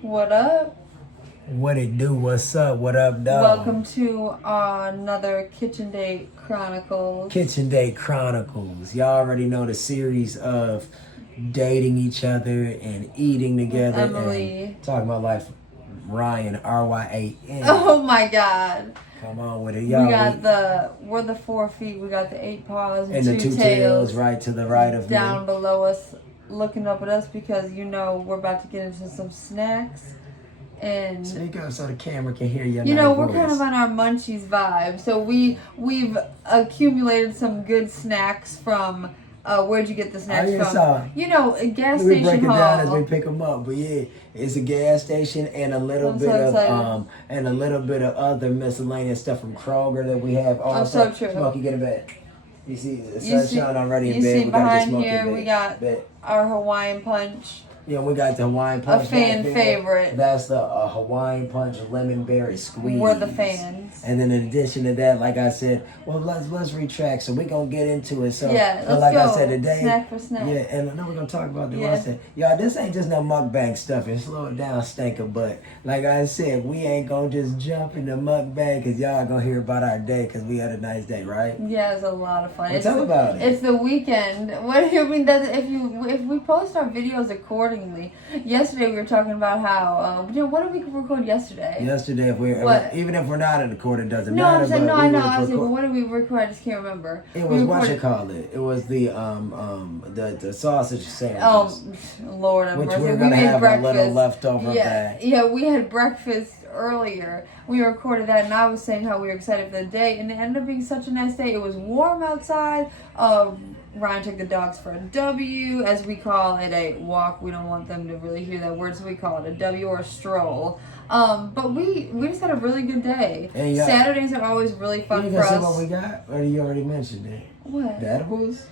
What up? What it do? What's up? What up, dog? Welcome to another Kitchen Date Chronicles. Kitchen Date Chronicles. Y'all already know the series of dating each other and eating together Emily. and talking about life. Ryan, RYAN. Oh my God. Come on with it, y'all. We're the 4 feet. We got the 8 paws and the two tails right to the right of down me. below us, looking up at us because we're about to get into some snacks. And Speak up so the camera can hear your we're voice. kind of on our munchies vibe. So we've accumulated some good snacks from. Where'd you get the snacks from? A gas we station break it haul. down as we pick them up, but yeah, it's a gas station and a little bit of other miscellaneous stuff from Kroger that we have. Oh, so true. Smokey, get in bed. You see the sunshine already in bed. You see We gotta get behind Smokey here in bed. we got our Hawaiian Punch. Yeah, we got the Hawaiian Punch. A fan favorite. That's the Hawaiian Punch lemon berry squeeze. We're the fans. And then in addition to that, like I said, well, let's retract. So we're going to get into it. So, yeah, let's like go. I said today. Snack for snack. Yeah, and I know we're going to talk about the one thing. Y'all, this ain't just no mukbang stuff. And slow it down, stinker. But like I said, we ain't going to just jump into mukbang because y'all going to hear about our day because we had a nice day, right? Yeah, it was a lot of fun. Well, tell about it. It's the weekend. What do you mean? If we post our videos accordingly. Yesterday we were talking about how what did we record yesterday? Yesterday, even if we're not in the court, it doesn't matter. I was saying, but what did we record? I just can't remember. It was what you call it. It was the sausage sandwich. Oh, Lord have mercy. Which we're gonna have a little leftover of that. Yeah, we had breakfast earlier. We recorded that, and I was saying how we were excited for the day, and it ended up being such a nice day. It was warm outside. Ryan took the dogs for a W, as we call it, a walk. We don't want them to really hear that word, so we call it a W or a stroll. But we just had a really good day. Saturdays are always really fun for us. You what we got? Or you already mentioned it? What? The edibles?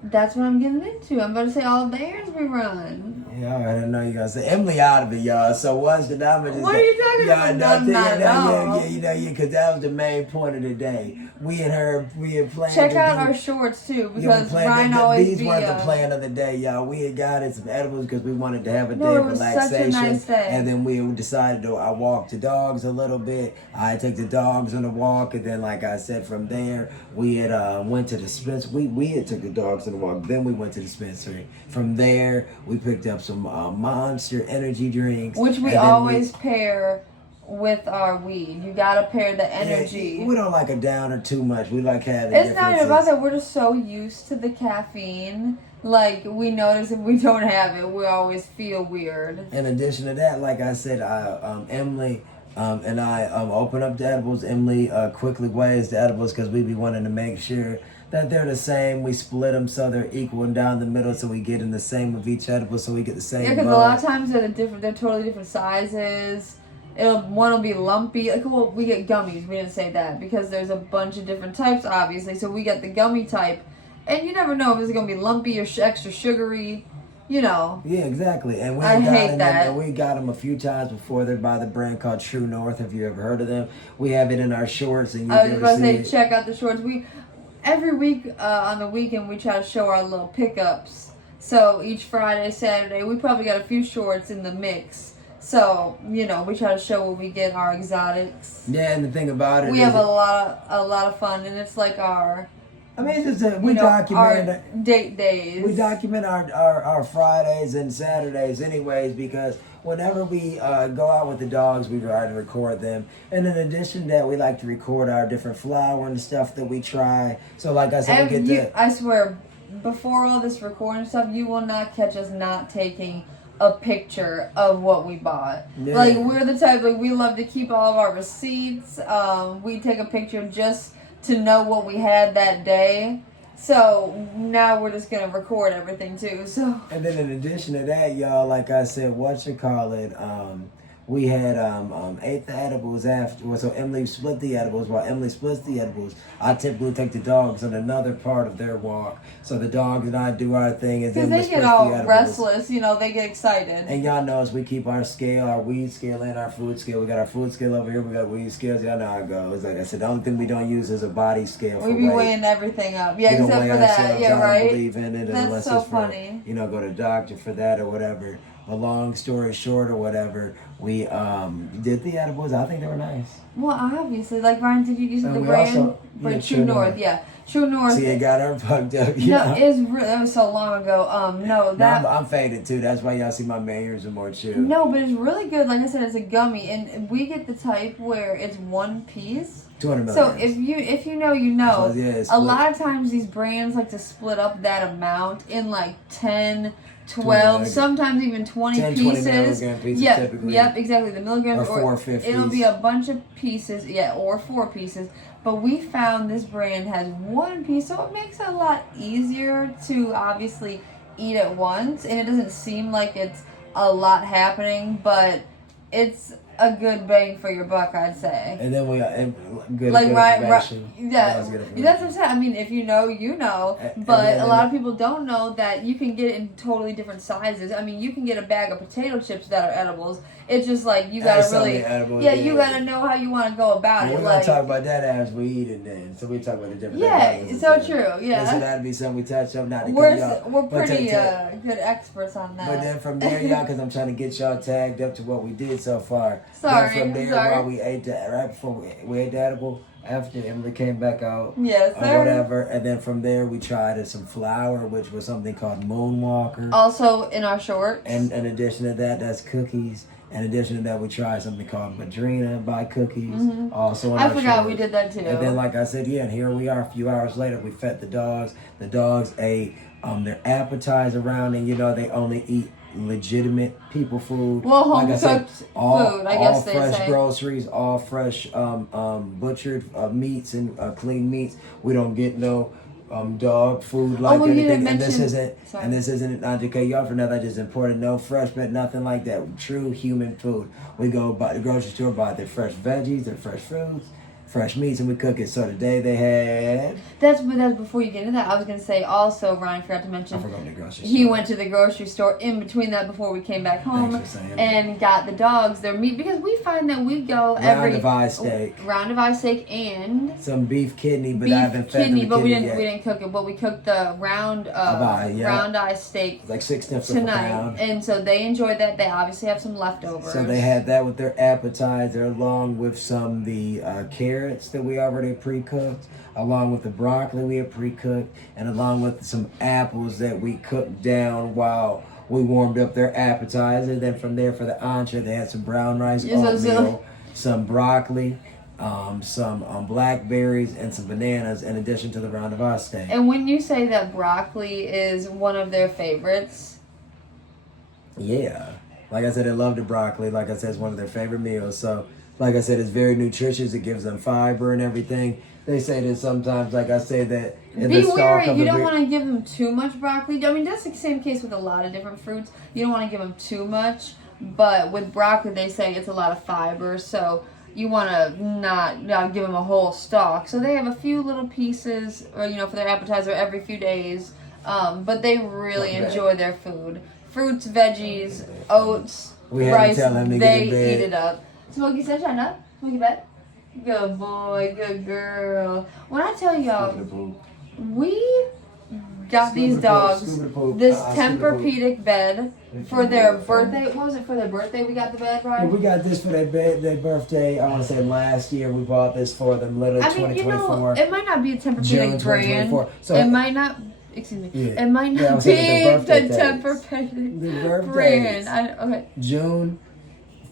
That's what I'm getting into. I'm about to say all the errands we run. Yeah, all right. I know you're going to say Emily out of it, y'all. So once the number just... What are you talking about? Because that was the main point of the day. We had planned. Check out our shorts too, because Ryan always these weren't the plan of the day, y'all. We had gotten some edibles because we wanted to have a day of relaxation. Such a nice day. And then we decided I walk the dogs a little bit. I take the dogs on a walk, and then, like I said, from there we had went to the dispensary. We had took the dogs on a walk. Then we went to the dispensary. From there, we picked up some Monster energy drinks, which we always pair with our weed. You gotta pair the energy. Yeah, we don't like a downer too much. We like having It's not even about that. We're just so used to the caffeine. Like, we notice if we don't have it, we always feel weird. In addition to that, like I said, Emily and I open up the edibles. Emily quickly weighs the edibles because we be wanting to make sure that they're the same. We split them so they're equal and down the middle, so we get in the same of each edible, so we get the same. Yeah, because a lot of times they're totally different sizes. One will be lumpy. Like, well, we get gummies. We didn't say that because there's a bunch of different types, obviously. So we get the gummy type, and you never know if it's gonna be lumpy or extra sugary. Yeah, exactly. And I hate that. And we got them a few times before. They're by the brand called True North. Have you ever heard of them? We have it in our shorts, and I was about to say, check out the shorts. Every week on the weekend we try to show our little pickups. So each Friday, Saturday, we probably got a few shorts in the mix. So, we try to show what we get, our exotics. Yeah, and the thing about it we have a lot of fun, and it's like our... it's just we document our date days. We document our Fridays and Saturdays anyways, because whenever we go out with the dogs, we try to record them. And in addition to that, we like to record our different flower and stuff that we try. So like I said, I swear, before all this recording stuff, you will not catch us not taking a picture of what we bought. Yeah. Like, we're the type, we love to keep all of our receipts. We take a picture just to know what we had that day. So now we're just gonna record everything too. And then in addition to that, y'all, like I said, we had ate the edibles after. So Emily split the edibles. While Emily splits the edibles, I typically take the dogs on another part of their walk. So the dogs and I do our thing. Because they get all restless, they get excited. And y'all know as we keep our scale, our weed scale and our food scale. We got our food scale over here. We got weed scales. Y'all know how it goes. Like I said, the only thing we don't use is a body scale. We be weighing everything up. Yeah, except for that. Yeah, right. I don't believe in it unless it's funny. Go to the doctor for that or whatever. a long story short or whatever, we did the edibles. I think they were nice. Well, obviously, like Ryan, did you said the we brand? also- But yeah, True North, yeah. True North. See, it got her fucked up. No, that was so long ago. No, that. I'm faded too. That's why y'all see my mayors are more chew. No, but it's really good. Like I said, it's a gummy, and we get the type where it's one piece. 200 So milligrams. if you know, you know. So, yeah, a lot of times these brands like to split up that amount in like 10, 12, sometimes even 20 10, pieces. 20 milligram pieces typically. Yep, exactly. The milligrams Or 450s. It'll be a bunch of pieces, or 4 pieces. But we found this brand has one piece, so it makes it a lot easier to obviously eat at once, and it doesn't seem like it's a lot happening, but it's a good bang for your buck, I'd say. And then we good, like good right, information. yeah, That was good information. that's what I'm saying. I mean, if you know, you know. But a lot of people don't know that you can get it in totally different sizes. I mean, you can get a bag of potato chips that are edibles. It's just like you gotta really, edibles, you gotta know how you want to go about it. We're gonna talk about that as we eat it then. So we talk about the different. Yeah, so true. Yeah. So that'd be something we touch on. Not to we're pretty good experts on that. But then from there, y'all, because I'm trying to get y'all tagged up to what we did so far. Sorry. Then from there, while we ate that, right before we ate the edible, after Emily came back out, yes, or whatever, and then from there we tried some flour, which was something called Moonwalker. Also in our shorts. And in addition to that, that's cookies. In addition to that, we tried something called Madrina by Cookies. Mm-hmm. Also, I forgot we did that too. And then, like I said, and here we are. A few hours later, we fed the dogs. The dogs ate their appetizer round, and they only eat legitimate people food. Well, home like cooked food, I guess they say. All fresh groceries, all fresh butchered meats and clean meats. We don't get no dog food like anything. And this isn't not to cut you off for nothing. I just imported no fresh, but nothing like that. True human food. We go by the grocery store, buy their fresh veggies, their fresh fruits, fresh meats, and we cook it. So today they had. That's before you get into that. I was gonna say also, Ryan forgot to mention. I forgot the grocery store. He went to the grocery store in between that before we came back home and got the dogs their meat, because we find that we go every round of eye steak and some beef kidney, but I haven't fed kidney, them but we yet. didn't cook it. But we cooked the round eye steak like 6 cents tonight, a pound. and so they enjoyed that. They obviously have some leftovers. So they had that with their appetizer, along with the carrots that we already pre-cooked, along with the broccoli we had pre-cooked, and along with some apples that we cooked down while we warmed up their appetizer. Then from there, for the entree, they had some brown rice, oatmeal, some broccoli, some blackberries, and some bananas, in addition to the round of our steak. And when you say that broccoli is one of their favorites, yeah, like I said, they love the broccoli. Like I said, it's one of their favorite meals. So, like I said, it's very nutritious. It gives them fiber and everything. They say that sometimes, like I say, that in be the wary. You don't want to give them too much broccoli. I mean, that's the same case with a lot of different fruits. You don't want to give them too much. But with broccoli, they say it's a lot of fiber. So you want to not give them a whole stalk. So they have a few little pieces, or for their appetizer every few days. But they really enjoy their food. Fruits, veggies, oats, rice. They eat it up. Smokey Sunshine up. Smokey bed. Good boy, good girl. When I tell y'all, we got these dogs this Tempur-Pedic bed for their birthday. What was it for their birthday? We got the bed, right? Well, we got this for their birthday. I want to say last year we bought this for them. Literally, 2024. It might not be a Tempur-Pedic brand. So it might not. Excuse me. Yeah. It might not be the Tempur-Pedic brand. Okay. June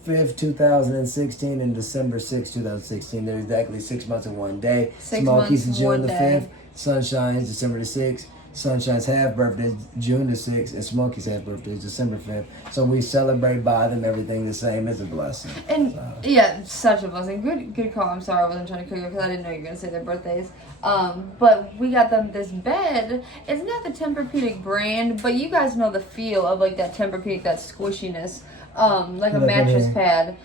5th, 2016 and December 6th, 2016. They're exactly 6 months and 1 day. Smokey's June the 5th. Sunshine's December the 6th. Sunshine's half birthday is June the 6th, and Smokey's half birthday is December 5th. So we celebrate by them. Everything the same is a blessing. And yeah, such a blessing. Good call. I'm sorry I wasn't trying to cook you because I didn't know you were gonna say their birthdays. But we got them this bed. It's not the Tempur-Pedic brand, but you guys know the feel of like that Tempur-Pedic, that squishiness. Like a mattress pad.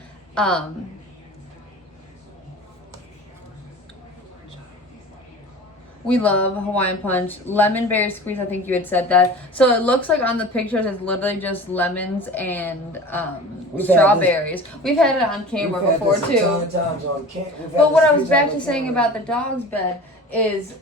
We love Hawaiian Punch. Lemon berry squeeze, I think you had said that. So it looks like on the pictures it's literally just lemons and strawberries. We've had it on camera before too. But what I was back to saying about the dog's bed is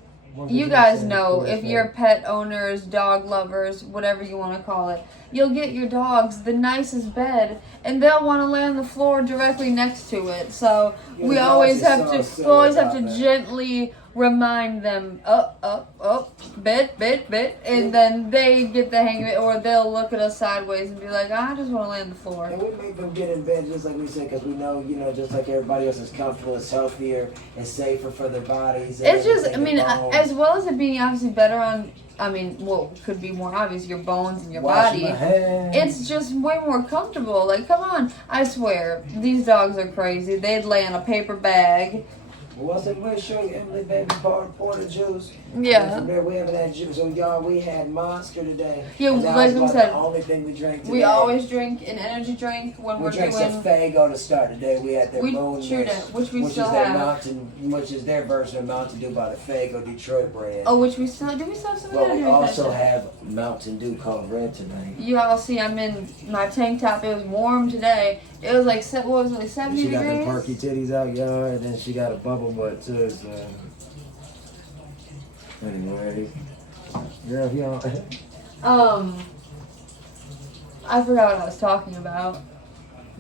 you guys know, if you're pet owners, dog lovers, whatever you want to call it, you'll get your dogs the nicest bed, and they'll want to lay on the floor directly next to it. So we always have to gently remind them, up, bed, and then they get the hang of it, or they'll look at us sideways and be like, I just want to lay on the floor. And we make them get in bed just like we said, because we know, just like everybody else is comfortable, it's healthier, it's safer for their bodies. It's just, as well as it being obviously better on, could be more obvious, your bones and your body. It's just way more comfortable. Like, come on. I swear, these dogs are crazy. They'd lay on a paper bag. Well, we'll show you Emily baby porter juice. Yeah. From there, we haven't had juice. So, y'all, we had Monster today. Yeah, like we said, the only thing we drank today. We always drink an energy drink when we're doing. We drank some Faygo to start today. We had their Moon Mix, which still have. Which is their version of Mountain Dew by the Faygo Detroit brand. Oh, which we still do. We still have some. Well, we also have Mountain Dew called Red tonight. Y'all see, I'm in my tank top. It was warm today. It was like 70 degrees. She got the perky titties out, y'all, and then she got a bubble butt too. So anyway, yeah, y'all. I forgot what I was talking about.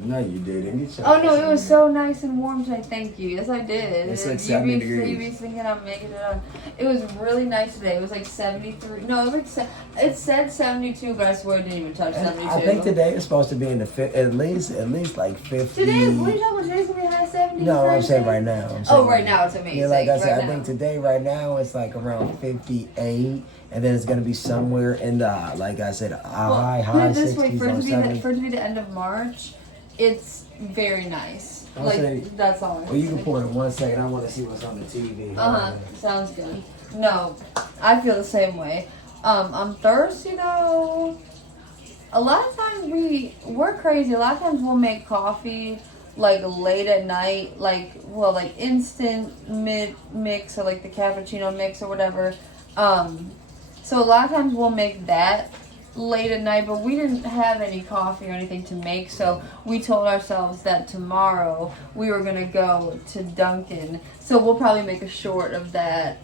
No, you didn't. Oh no, it was so nice and warm today. Thank you. Yes, I did. It's like 70 degrees. You be thinking I'm making it up. It was really nice today. It was like 73. No, it said 72, but I swear it didn't even touch 72. I think today is supposed to be in the at least like 50. Today, what are you talking about? Today's gonna be high 70s. No, I'm saying right now. Right now it's amazing. Yeah, like I said, I think today right now it's like around 58. And then it's gonna be somewhere in the, like I said, high 60s. For it to be the end of March, it's very nice. That's all. Well, you can pour it in 1 second. I want to see what's on the TV. Sounds good. No, I feel the same way. I'm thirsty though. A lot of times we're crazy. A lot of times we'll make coffee like late at night, like instant mix or like the cappuccino mix or whatever. So a lot of times we'll make that late at night, but we didn't have any coffee or anything to make, so we told ourselves that tomorrow we were gonna go to Dunkin'. So we'll probably make a short of that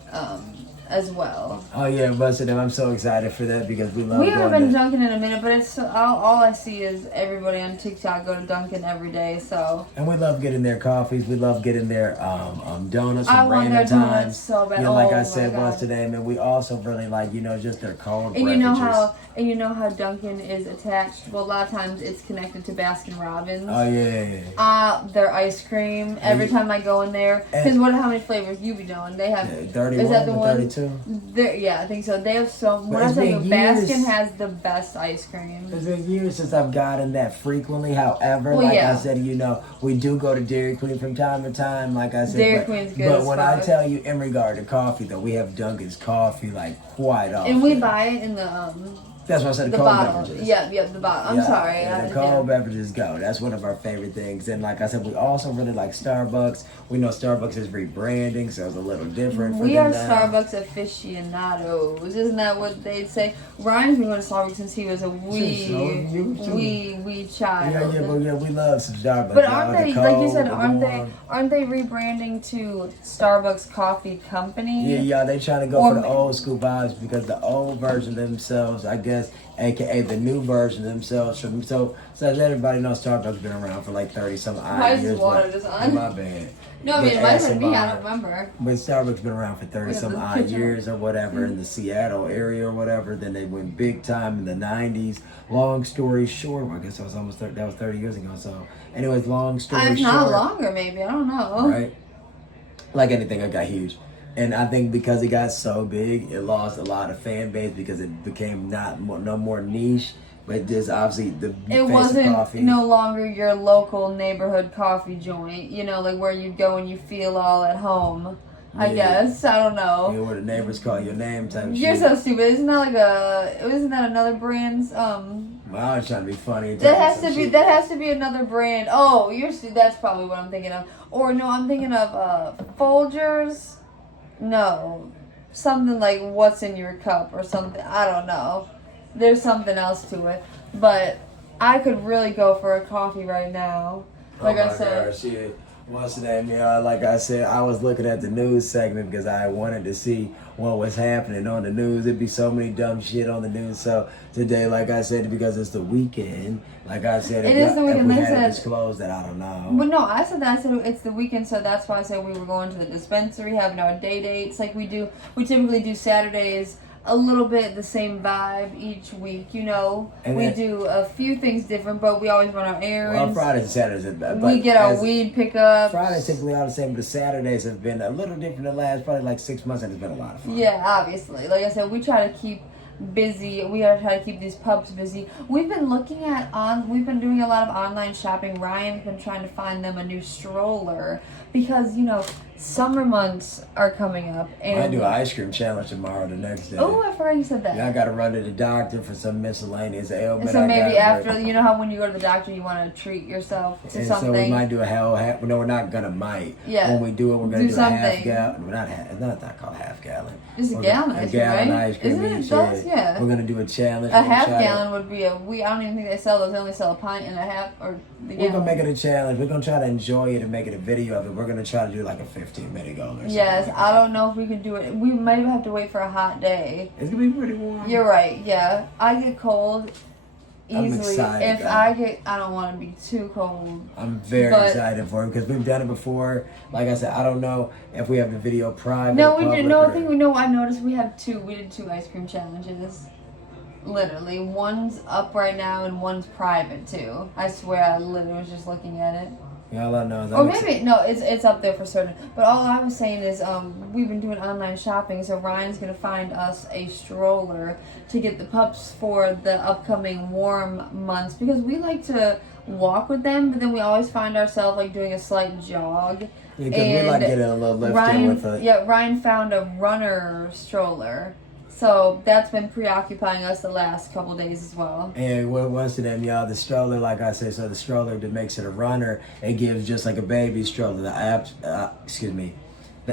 as well. Oh yeah, busted them. I'm so excited for that because we love. We haven't been to Dunkin' in a minute, but it's all I see is everybody on TikTok go to Dunkin' every day. So. And we love getting their coffees. We love getting their donuts from random times. Donuts so bad. Like I said once today, and we also really like just their cold and beverages. You know how Dunkin' is attached. Well, a lot of times it's connected to Baskin Robbins. Oh yeah. Their ice cream. Every time I go in there, because how many flavors you be doing? They have. 31. Is that the one? 32. Yeah, I think so. They have so. When I tell you, Baskin has the best ice cream. It's been years since I've gotten that frequently. However, I said, we do go to Dairy Queen from time to time. Like I said, Dairy Queen's good. But when I tell you in regard to coffee, though, we have Dunkin's coffee quite often. And we buy it in the That's what I said, the cold bottle. beverages. Yeah, the bottle. I'm sorry. Yeah, the cold beverages go. That's one of our favorite things. And like I said, we also really like Starbucks. We know Starbucks is rebranding, so it's a little different for them. We are Starbucks aficionados. Isn't that what they'd say? Ryan's been going to Starbucks since he was a wee child. Yeah, we love some Starbucks. But aren't they, like you said, aren't they rebranding to Starbucks Coffee Company? Yeah, they trying to go for the old school vibes because the old version themselves, I guess, aka the new version themselves. So as everybody knows, Starbucks been around for like 30 some odd years. Water just on? My bad. No, it might have been me. I don't remember. But Starbucks been around for 30 some odd years or whatever in the Seattle area or whatever. Then they went big time in the 90s. Long story short, I guess that was almost 30 years ago. So, anyways, long story short. Not longer, maybe. I don't know. Right? Like anything, it got huge. And I think because it got so big, it lost a lot of fan base because it became no more niche. But just obviously it wasn't no longer your local neighborhood coffee joint. Like where you go and you feel all at home. I guess I don't know. Where the neighbors call your name type. You're so stupid. Isn't that another brand's? Well, I was trying to be funny. That has to be another brand. Oh, that's probably what I'm thinking of. Or no, I'm thinking of Folgers. No, something like what's in your cup or something. I don't know. There's something else to it. But I could really go for a coffee right now. Like I said. Gosh, yeah. What's the name, y'all? Like I said, I was looking at the news segment because I wanted to see what was happening on the news. There'd be so many dumb shit on the news. So today, like I said, because it's the weekend, like I said, It is the weekend. if we They had said- disclosed that, I don't know. But no, I said it's the weekend, so that's why I said we were going to the dispensary, having our day dates like we do. We typically do Saturdays, a little bit the same vibe each week, you know. And we then- do a few things different, but we always run our Well, errands. Fridays and Saturdays, but We get our weed pickups. Fridays typically are the same, but the Saturdays have been a little different the last probably like 6 months, and it's been a lot of fun. Yeah, obviously. Like I said, we try to keep busy. We are trying to keep these pups busy. We've been we've been doing a lot of online shopping. Ryan's been trying to find them a new stroller because, you know, summer months are coming up. And I do an ice cream challenge tomorrow, the next day. Oh, I forgot you said that. Yeah, I got to run to the doctor for some miscellaneous ailment. So I maybe got, after, you know how when you go to the doctor, you want to treat yourself to and something. so we might do a half. No, we're not gonna might. Yeah. When we do it, we're gonna Do do a half something. gallon. We're not half. It's not called half gallon. It's a We're gallon gonna- ice cream, A gallon right? ice cream Isn't it each, those? Yeah. We're gonna do a challenge. A We're gonna half try to- gallon would be I don't even think they sell those. They only sell a pint and a half or the We're gallon. gonna make it a challenge. We're gonna try to enjoy it and make it a video of it. We're gonna try to do like a 15-minute goal or something. Yes, I don't know if we can do it. We might have to wait for a hot day. It's gonna be pretty warm. You're right. Yeah, I get cold I'm easily. excited, If though. I don't want to be too cold. I'm very But- excited for it because we've done it before. Like I said, I don't know if we have the video private. No, or we did. public No, or- I think we know. I noticed we have two. We did 2 ice cream challenges. Literally, one's up right now and one's private too. I swear, I literally was just looking at it. Yeah, all I know is Or maybe no, it's up there for certain. But all I was saying is, we've been doing online shopping, so Ryan's gonna find us a stroller to get the pups for the upcoming warm months because we like to walk with them, but then we always find ourselves like doing a slight jog. Yeah, because we like getting a little lift in with it. Ryan found a runner stroller. So that's been preoccupying us the last couple days as well. And once to them, y'all, the stroller, like I said, so the stroller that makes it a runner, it gives just like a baby stroller. The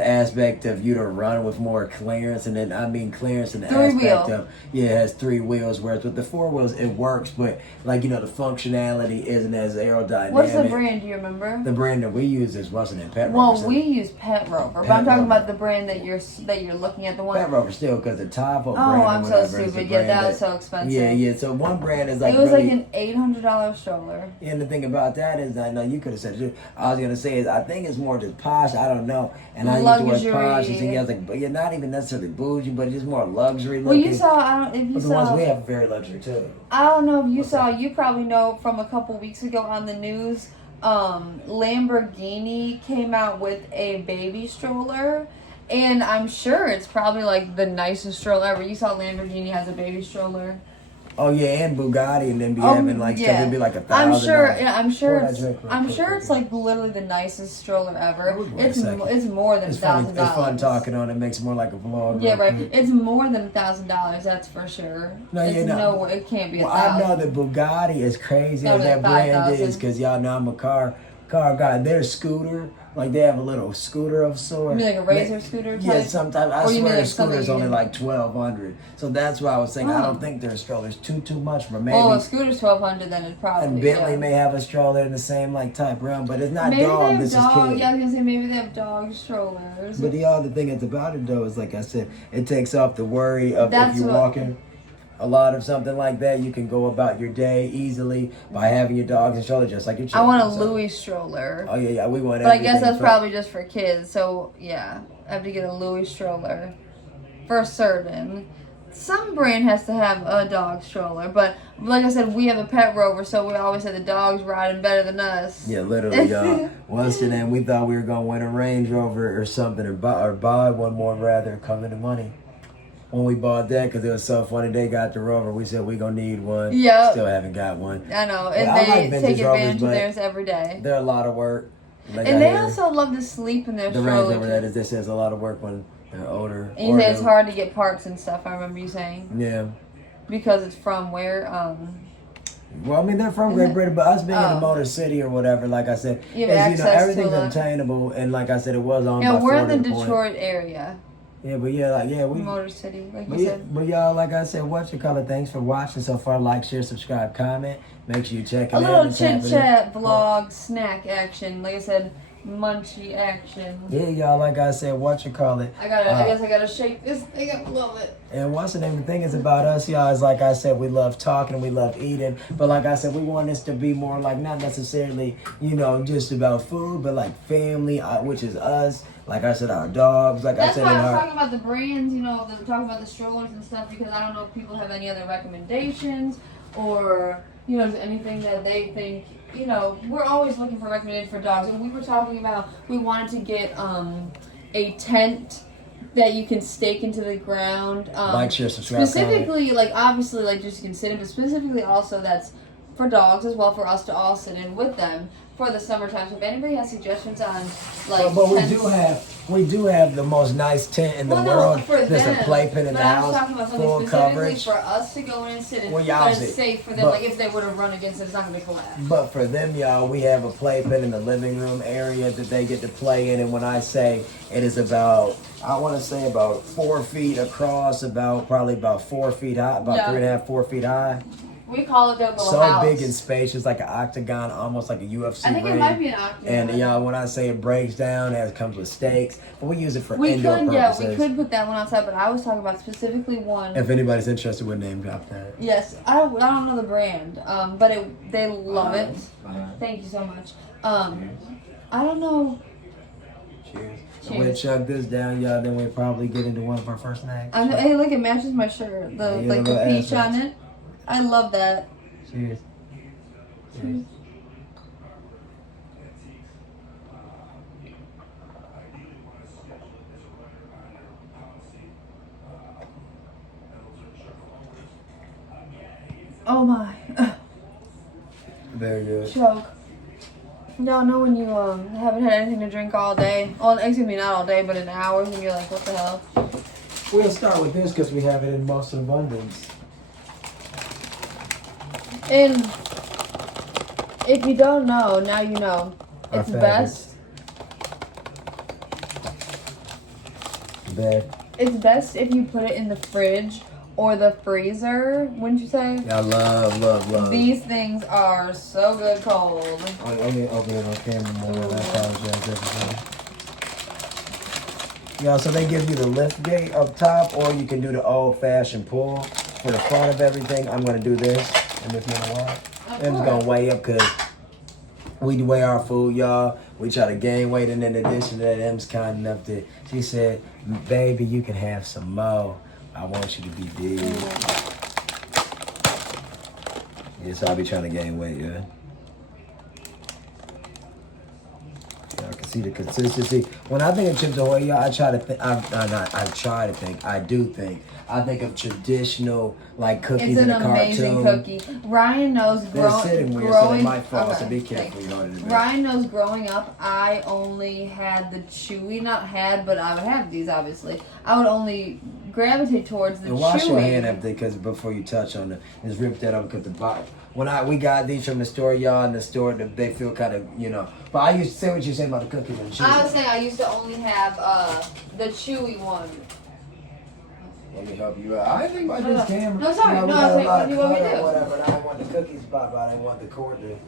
aspect of you to run with more clearance, and then I mean clearance in the 3 aspect wheel. of it has 3 wheels. Whereas with the 4 wheels, it works, but like the functionality isn't as aerodynamic. What's the brand? Do you remember? The brand that we use is wasn't it Pet Well, Rover? we use Pet Rover, but Pet I'm talking Rover. about the brand that you're looking at. The one. Pet Rover still because the Tavo Oh, brand. or I'm so whatever is the stupid. Yeah, brand that was so expensive. Yeah. So one brand is like It was really, like an $800 stroller. and the thing about that is, I know you could have said it. I was gonna say is, I think it's more just posh. I don't know, and I use the Luxury. word posh. And I was like, but you're not even necessarily bougie, but it's just more luxury Well, looking. you saw. I don't. If you But the saw. ones we have are very luxury too. I don't know if you saw. You probably know from a couple weeks ago on the news. Lamborghini came out with a baby stroller, and I'm sure it's probably like the nicest stroller ever. You saw Lamborghini has a baby stroller. Oh yeah, and Bugatti, and then be having like stuff. It'd be like $1,000. I'm sure. Yeah, I'm sure. Pour that It's, drink real I'm quick, sure quick. it's like literally the nicest stroller ever. Wait a It's second. it's more than It's funny. $1,000. It's fun talking on it. Makes it more like a vlog. Yeah, real right. quick. It's more than $1,000. That's for sure. No, it's yeah, no. it can't be Well, I know $1,000. that Bugatti is crazy No, as that like brand 5,000. is, because y'all know I'm a car guy. Their scooter, like they have a little scooter of sorts. You mean like a razor scooter type? Yeah, sometimes I Or you mean swear like the scooter's something only you- like $1,200. So that's why I was saying I Oh. don't think their strollers too much for maybe. Well, a scooter's $1,200, then it probably. And Bentley yeah. may have a stroller in the same like type realm, but it's not Maybe dog. they have This dog. is kid. Yeah, I was gonna say maybe they have dog strollers. But the other thing that's about it though is, like I said, it takes off the worry of That's if you're what- walking a lot of something like that. You can go about your day easily by having your dogs and stroller, just like your I want a children, so- Louis stroller. Oh yeah, we want. But I guess everything that's from- probably just for kids. So yeah, I have to get a Louis stroller for certain. Some brand has to have a dog stroller, but like I said, we have a Pet Rover, so we always say the dog's riding better than us. Yeah, literally, y'all. Once the name, we thought we were gonna win a Range Rover or something, or buy one more rather, come into money. When we bought that, because it was so funny, they got the Rover. We said we gonna need one. Yep. Still haven't got one. I know, and Well, I they like vintage take Rovers, advantage of but theirs every day. They're a lot of work. Like And I they hear also love to sleep in their the Range stroller. Rover, that is, this says a lot of work when they're older. And you say it's hard to get parts and stuff. I remember you saying Yeah. because it's from where. Well, I mean, they're from Great Britain, but us being in Oh. the Motor City or whatever, like I said, You have is, access to everything's the- obtainable, and like I said, it was on. Yeah, by we're in the Florida Point. Detroit area, Yeah, but we. Motor City, like But, you yeah, said. but y'all, like I said, what you call it? Thanks for watching so far. Like, share, subscribe, comment. Make sure you check it A out. little It's chit happening. chat, vlog, snack action. Like I said, munchy action. Yeah, y'all, like I said, what you call it. I guess I gotta shake this thing up a little bit. And what's the name? The thing is about us, y'all, is like I said, we love talking, we love eating. But like I said, we want this to be more like not necessarily, just about food, but like family, which is us. Like I said, our dogs. Like That's I said, why I was talking about the brands, talking about the strollers and stuff, because I don't know if people have any other recommendations or, anything that they think, we're always looking for recommendations for dogs. And we were talking about, we wanted to get a tent that you can stake into the ground. Like, share, subscribe, specifically, obviously, just you can sit in, but specifically also that's for dogs as well, for us to all sit in with them for the summertime. So if anybody has suggestions on, but we do have the most nice tent in the world. There's a playpen in the house, full coverage. For us to go in and sit in, but it's safe for them. If they were to run against it, it's not going to collapse. But for them, y'all, we have a playpen in the living room area that they get to play in. And when I say it is about, I want to say about 4 feet across, probably about 4 feet high, about 3.5, 4 feet high. We call it their little so house. Big and spacious, like an octagon, almost like a UFC I think ring. It might be an octagon. And when I say it breaks down, it comes with stakes. But we use it for indoor purposes. Yeah, we could put that one outside, but I was talking about specifically one. If anybody's interested, we'll name drop that. Yes, I don't know the brand, but they love it. Thank you so much. I don't know. Cheers. We'll chug this down, y'all. Then we'll probably get into one of our first snacks. Hey, look, it matches my shirt. The peach on it. I love that. Cheers. Cheers. Oh my. Very good. Choke. Y'all know when you haven't had anything to drink all day. Well, excuse me, not all day, but in hours, and you're like, what the hell? We'll start with this because we have it in most abundance. And if you don't know, now you know. It's best. It's best if you put it in the fridge or the freezer, wouldn't you say? I love. These things are so good cold. Let me open it on camera more. I apologize, everybody. Yeah, so they give you the lift gate up top, or you can do the old-fashioned pull for the front of everything. I'm going to do this. And if you know what, I'm just gonna weigh up because we weigh our food, y'all. We try to gain weight, and in addition to that, M's kind enough to, she said, baby, you can have some more. I want you to be big. Yes, I'll be trying to gain weight, yeah. Y'all can see the consistency. When I think of Chips Ahoy, y'all, I think of traditional, like, cookies in a cartoon. It's an amazing cookie. Ryan knows They're sitting weird, so they might fall, so be careful. Ryan knows growing up, I only had the chewy, but I would have these, obviously. I would only gravitate towards the chewy. Wash your hand up there, because before you touch on it, just rip that up, because the bottom. We got these from the store, y'all, in the store, they feel kind of, But I used to say what you said about the cookies and chewy. I was saying I used to only have the chewy one. Let me help you out. I didn't think about this camera. No, sorry. No, I was like, what do you want me to do? Whatever. I didn't want the cookie spot, but I didn't want the cord to,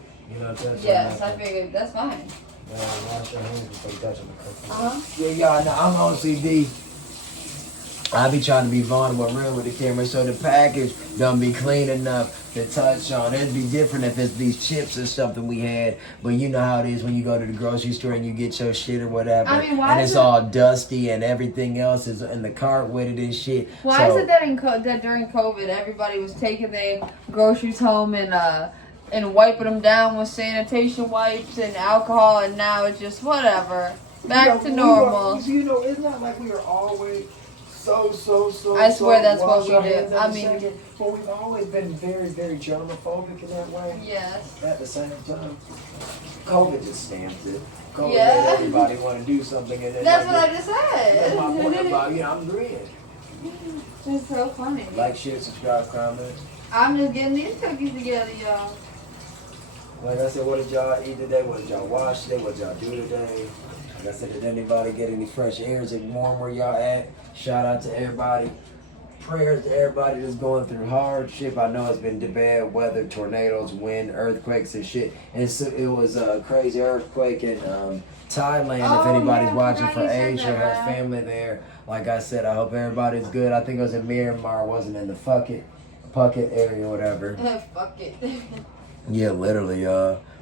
Yes, I figured that's fine. Wash your hands before you touch the cookie. Uh-huh. Yeah, y'all, now I'm OCD. I be trying to be vulnerable and real with the camera, so the package don't be clean enough to touch on. It'd be different if it's these chips or something we had, but you know how it is when you go to the grocery store and you get your shit or whatever, and it's all dusty and everything else is in the cart with it and shit. Why is it that during COVID everybody was taking their groceries home and wiping them down with sanitation wipes and alcohol, and now it's just whatever, back to normal. It's not like we are always so. I swear that's what we do. I mean, but we've always been very, very germophobic in that way. Yes. At the same time, COVID just stamped it. COVID Yeah. made everybody want to do something, and then That's what I just said. That's my point about I'm agreeing. It's so funny. Like, share, subscribe, comment. I'm just getting these cookies together, y'all. Like I said, what did y'all eat today? What did y'all watch today? What did y'all do today? Like I said, did anybody get any fresh airs and warm where y'all at? Shout out to everybody. prayers to everybody that's going through hardship. I know it's been bad weather, tornadoes, wind, earthquakes and shit. And so it was a crazy earthquake in Thailand. If anybody's watching for Asia or has family there, like I said, I hope everybody's good. I think it was in Myanmar, wasn't in the Phuket area or whatever. Fuck it. Yeah, literally,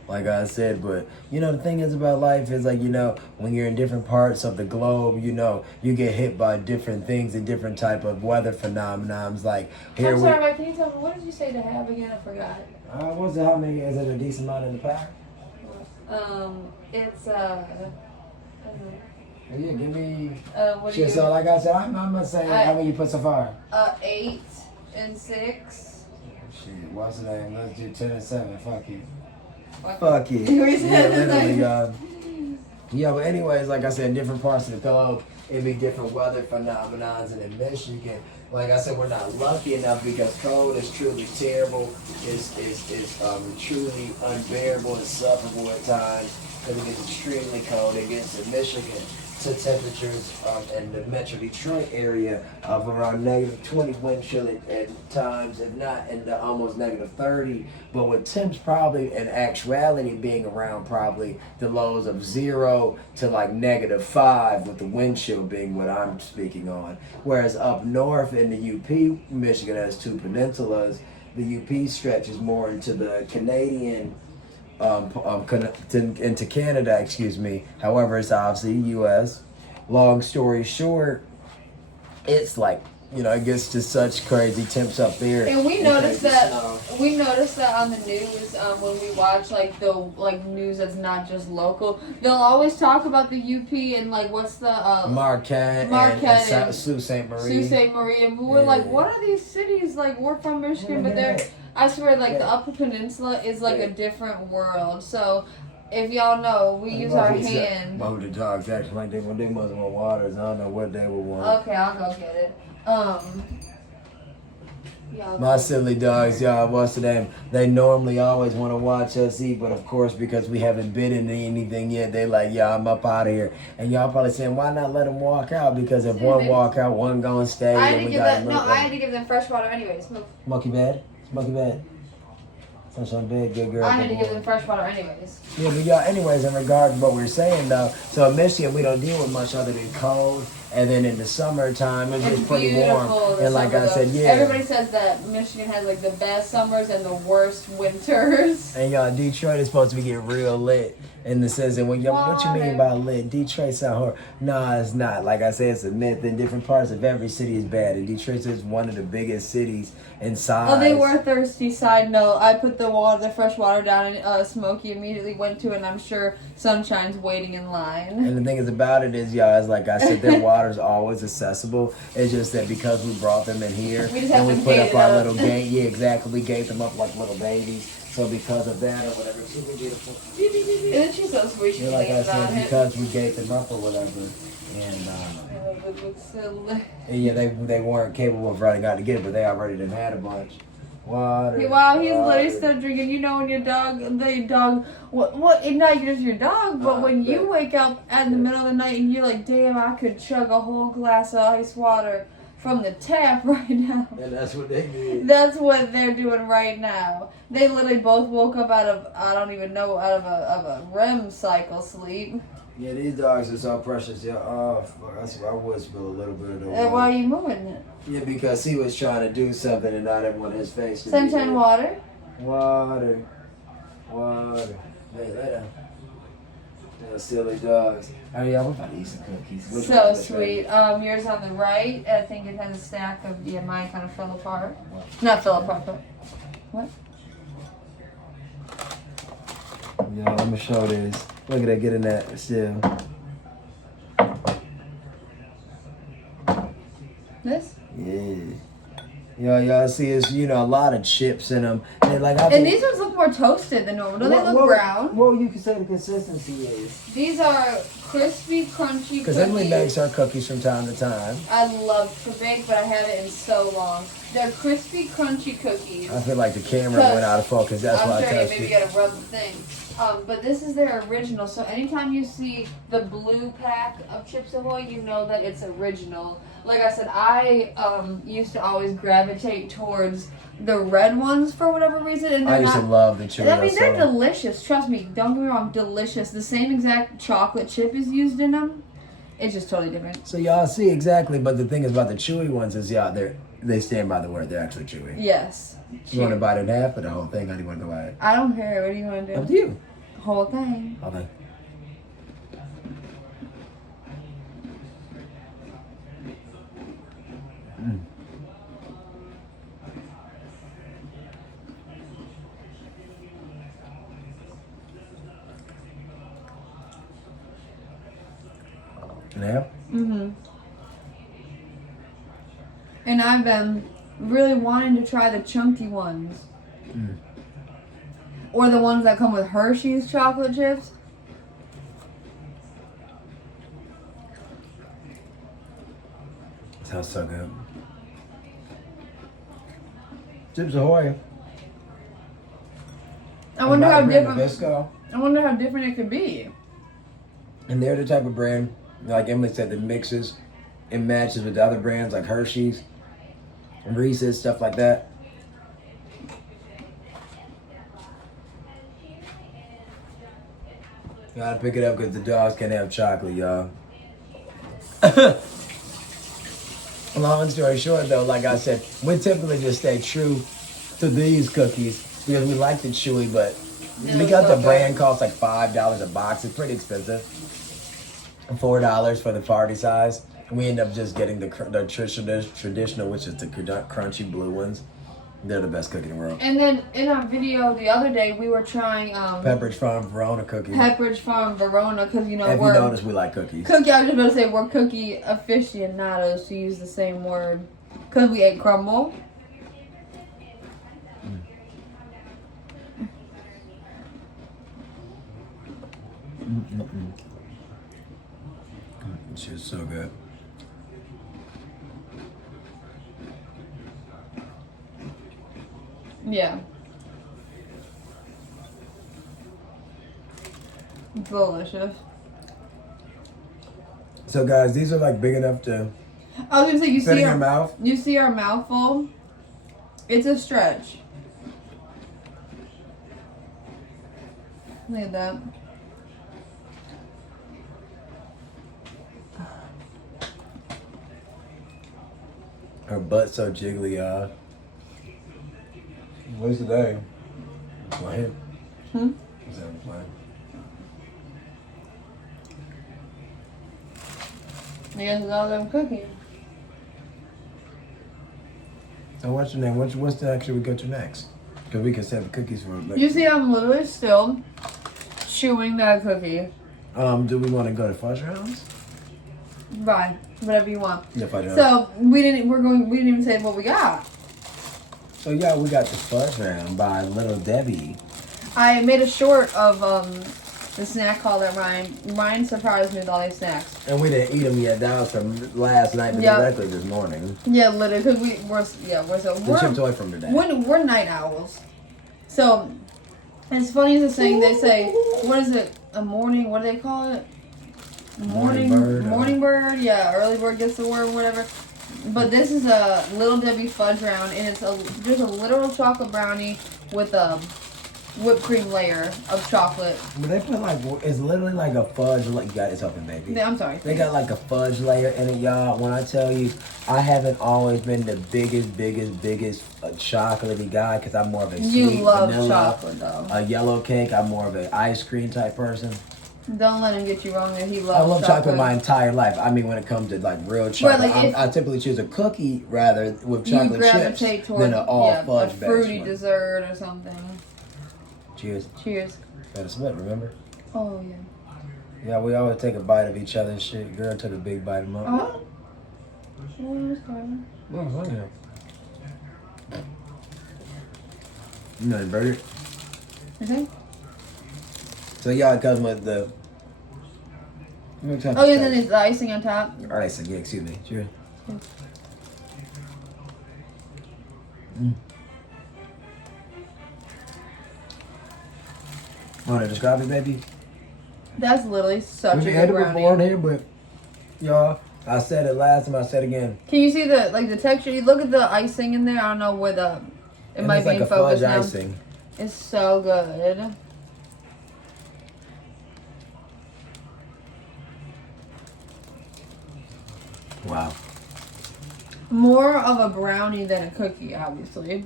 like I said, but you know the thing is about life is like, you know, when you're in different parts of the globe, you know, you get hit by different things and different type of weather phenomenons. Like here I'm sorry, Mike, can you tell me what did you say to have again? I forgot. What's it? How many? Is it a decent amount in the pack? It's Yeah, give me. what do you? So like I said, I'm not saying how many you put so far. 8 and 6. Shit, what's the name? Let's do 10 and 7. Fuck you. Fuck it. Yeah, literally, yeah, but anyways, like I said, in different parts of the globe, it'd be different weather phenomenons. And in Michigan, like I said, we're not lucky enough because cold is truly terrible. It's truly unbearable and sufferable at times because it gets extremely cold. It gets in Michigan to temperatures in the Metro Detroit area of around -20 wind chill at times, if not in the almost -30. But with temps probably in actuality being around probably the lows of 0 to like -5, with the wind chill being what I'm speaking on. Whereas up north in the UP, Michigan has 2 peninsulas. The UP stretches more into the Canadian into Canada, excuse me. However, it's obviously U.S. Long story short, it's like, you know, it gets to such crazy temps up there. And we noticed that on the news when we watch like the news that's not just local. They'll always talk about the UP and like what's the Marquette and Sault Ste. Marie. Sault Ste. Marie, and we're like, what are these cities like? We're from Michigan, but they're. I swear, like the Upper Peninsula is like a different world. So, if y'all know, we use our hand. Both the dogs acting like they must want water. I don't know what they would want. Okay, I'll go get it. My silly dogs, y'all, what's the name? They normally always want to watch us eat, but of course, because we haven't been into anything yet, they like, yeah, I'm up out of here. And y'all probably saying, why not let them walk out? Because if one walk out, one gonna stay. I had to give them fresh water anyways. Move. Monkey bed? Monkey bed. Sunshine bed, good girl. I had to give them fresh water anyways. Yeah, but y'all, anyways, in regards to what we're saying though, so in Michigan we don't deal with much other than cold, and then in the summertime it's pretty warm. And like I said, yeah. Everybody says that Michigan has like the best summers and the worst winters. And y'all, Detroit is supposed to be getting real lit. In the sense that when you, what you mean by lit? Detroit sound horrible. Nah, it's not. Like I said, it's a myth. In different parts of every city is bad. And Detroit is one of the biggest cities in size. Oh, they were thirsty. Side note: I put the fresh water down, and Smokey immediately went to it. And I'm sure Sunshine's waiting in line. And the thing is about it is, y'all, as like I said, their water's always accessible. It's just that because we brought them in here and we put up our little gate. Yeah, exactly. We gave them up like little babies. So because of that or whatever, she's beautiful. Isn't she so sweet? She's like I said, because we gave them up or whatever, and yeah, they weren't capable of running out to get it, but they already done had a bunch. Water. Wow, he's literally still drinking. You know when your dog, what? Not just your dog, but when you wake up in the middle of the night and you're like, damn, I could chug a whole glass of ice water from the tap right now. And that's what they did. That's what they're doing right now. They literally both woke up out of a REM cycle sleep. Yeah, these dogs are so precious. Yeah, oh, fuck, I would spill a little bit of the water. And why are you moving it? Yeah, because he was trying to do something and I didn't want his face to Sunshine be water? Water. Hey, lay down. Silly dogs. Oh yeah, we're about to eat some cookies. So sweet. Yours on the right. I think it has a stack of. Yeah, mine kind of fell apart. What? Not fell apart, but what? Yeah, let me show this. Look at that, getting that still. This? Yeah. Y'all see, it's, you know, a lot of chips in them. And these ones look more toasted than normal. Don't they look brown? Well, you can say the consistency is. These are crispy, crunchy because Emily makes our cookies from time to time. I love to bake, but I haven't in so long. They're crispy, crunchy cookies. I feel like the camera went out of focus. That's why I I'm sure you touched maybe it. gotta rub the thing. But this is their original. So anytime you see the blue pack of Chips Ahoy, you know that it's original. Like I said, I used to always gravitate towards the red ones for whatever reason. And I used to love the Cheerios. I mean, they're delicious. Trust me. Don't get me wrong. Delicious. The same exact chocolate chip is used in them. It's just totally different. So y'all see exactly, but the thing is about the chewy ones is they stand by the word. They're actually chewy. Yes. You want to bite it in half or the whole thing? How do you want to go at it? I don't care. What do you want to do? Up to you. Whole thing. Whole thing. Mm. Yeah. And I've been really wanting to try the chunky ones. Or the ones that come with Hershey's chocolate chips. Sounds so good. Chips Ahoy. I wonder how different. Nabisco. I wonder how different it could be. And they're the type of brand, like Emily said, that mixes and matches with the other brands like Hershey's, Reese's, stuff like that. Gotta pick it up because the dogs can have chocolate, y'all. Long story short, though, like I said, we typically just stay true to these cookies because we like the chewy, but because the brand costs like $5 a box, it's pretty expensive. $4 for the party size. We end up just getting the traditional, which is the crunchy blue ones. They're the best cookie in the world. And then in our video the other day, we were trying Pepperidge Farm Verona cookies. Pepperidge Farm Verona, because you know If you we're notice, we like cookies. I was just about to say we're cookie aficionados, to use the same word, because we ate crumble. It's just so good. Yeah. Delicious. So guys, these are like big enough to I was gonna say, fit in your mouth. You see our mouthful? It's a stretch. Look at that. Her butt's so jiggly, y'all. What's the day? Playing? Is that playing? I guess it's all them cookies. So what's your name? What's the action we go to next? Because we can save the cookies for. Like, You see, I'm literally still chewing that cookie. Do we want to go to fudge rounds? Bye. Whatever you want. Yeah, fudge rounds. So we didn't even say what we got. So yeah, we got the fudge round by Little Debbie. I made a short of the snack haul that Ryan surprised me with all these snacks. And we didn't eat them yet. That was from last night, but directly this morning. Yeah, literally, because we're Chips Ahoy from today. We're night owls. So it's funny as a saying. They say, what is it? A morning? What do they call it? Morning bird. Yeah, early bird gets the worm, whatever. But this is a Little Debbie fudge round, and it's just a literal chocolate brownie with a whipped cream layer of chocolate. But they put it's literally like a fudge. You got it's open, baby. I'm sorry. They got like a fudge layer in it, y'all. When I tell you, I haven't always been the biggest chocolatey guy because I'm more of a sweet vanilla, chocolate, though. A yellow cake. I'm more of an ice cream type person. Don't let him get you wrong that he loves I love chocolate my entire life. I mean, when it comes to like real chocolate, I typically choose a cookie rather with chocolate chips than an all fudge a fruity dessert or something. Cheers. Cheers. Got a split, remember? Oh yeah. Yeah, we always take a bite of each other's shit. Girl took a big bite of mine. Oh, You know the burger? Okay. So y'all, it comes with the. Oh yeah, then it's the icing on top. Icing, yeah. Excuse me. Cheers. Want to describe it, baby? That's literally such We a had good it brownie. before in here, but y'all, I said it last time. I said it again. Can you see the texture? You look at the icing in there. I don't know where it And might it's be like in a focus fudge now. icing. It's so good. Wow. More of a brownie than a cookie, obviously.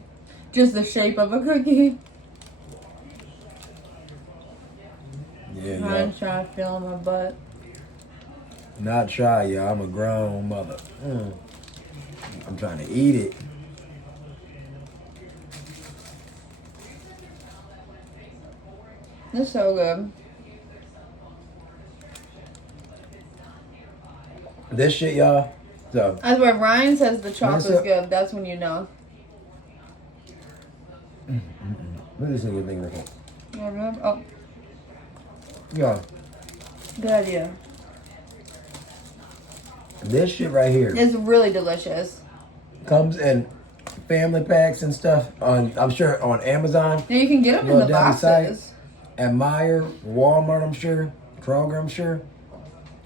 Just the shape of a cookie. Yeah, I'm yeah. trying to feel my butt. Not try, y'all. I'm a grown mother. I'm trying to eat it. It's so good. This shit, y'all. So, That's where Ryan says the chocolate's up? good. That's when you know. what is this nigga thing looking? Oh, Yeah. good idea. This shit right here It's really delicious. comes in family packs and stuff. I'm sure on Amazon, Now you can get them in Little the Debbie site. boxes. at Meyer, Walmart. I'm sure, Kroger. I'm sure.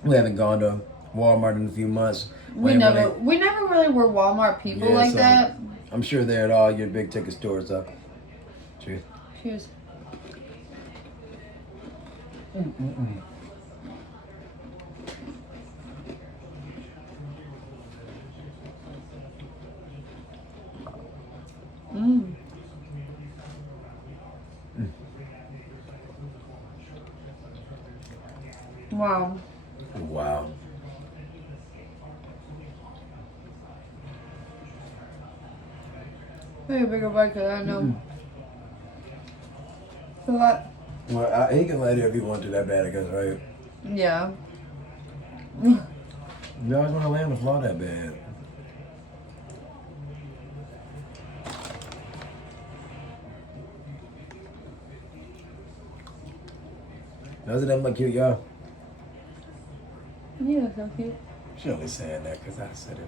We haven't gone to Walmart in a few months. We never really were Walmart people Yeah, like so- that. I'm sure they're at all your big ticket stores though. Cheers. Cheers. Mm. Wow. Wow. Maybe a bigger bite, 'cause I know. So what? Well, he can let it if he wants to that bad, I guess, right? Yeah. You always want to lay on the floor that bad. Doesn't that look cute, y'all? Yeah, so cute. She only saying that because I said it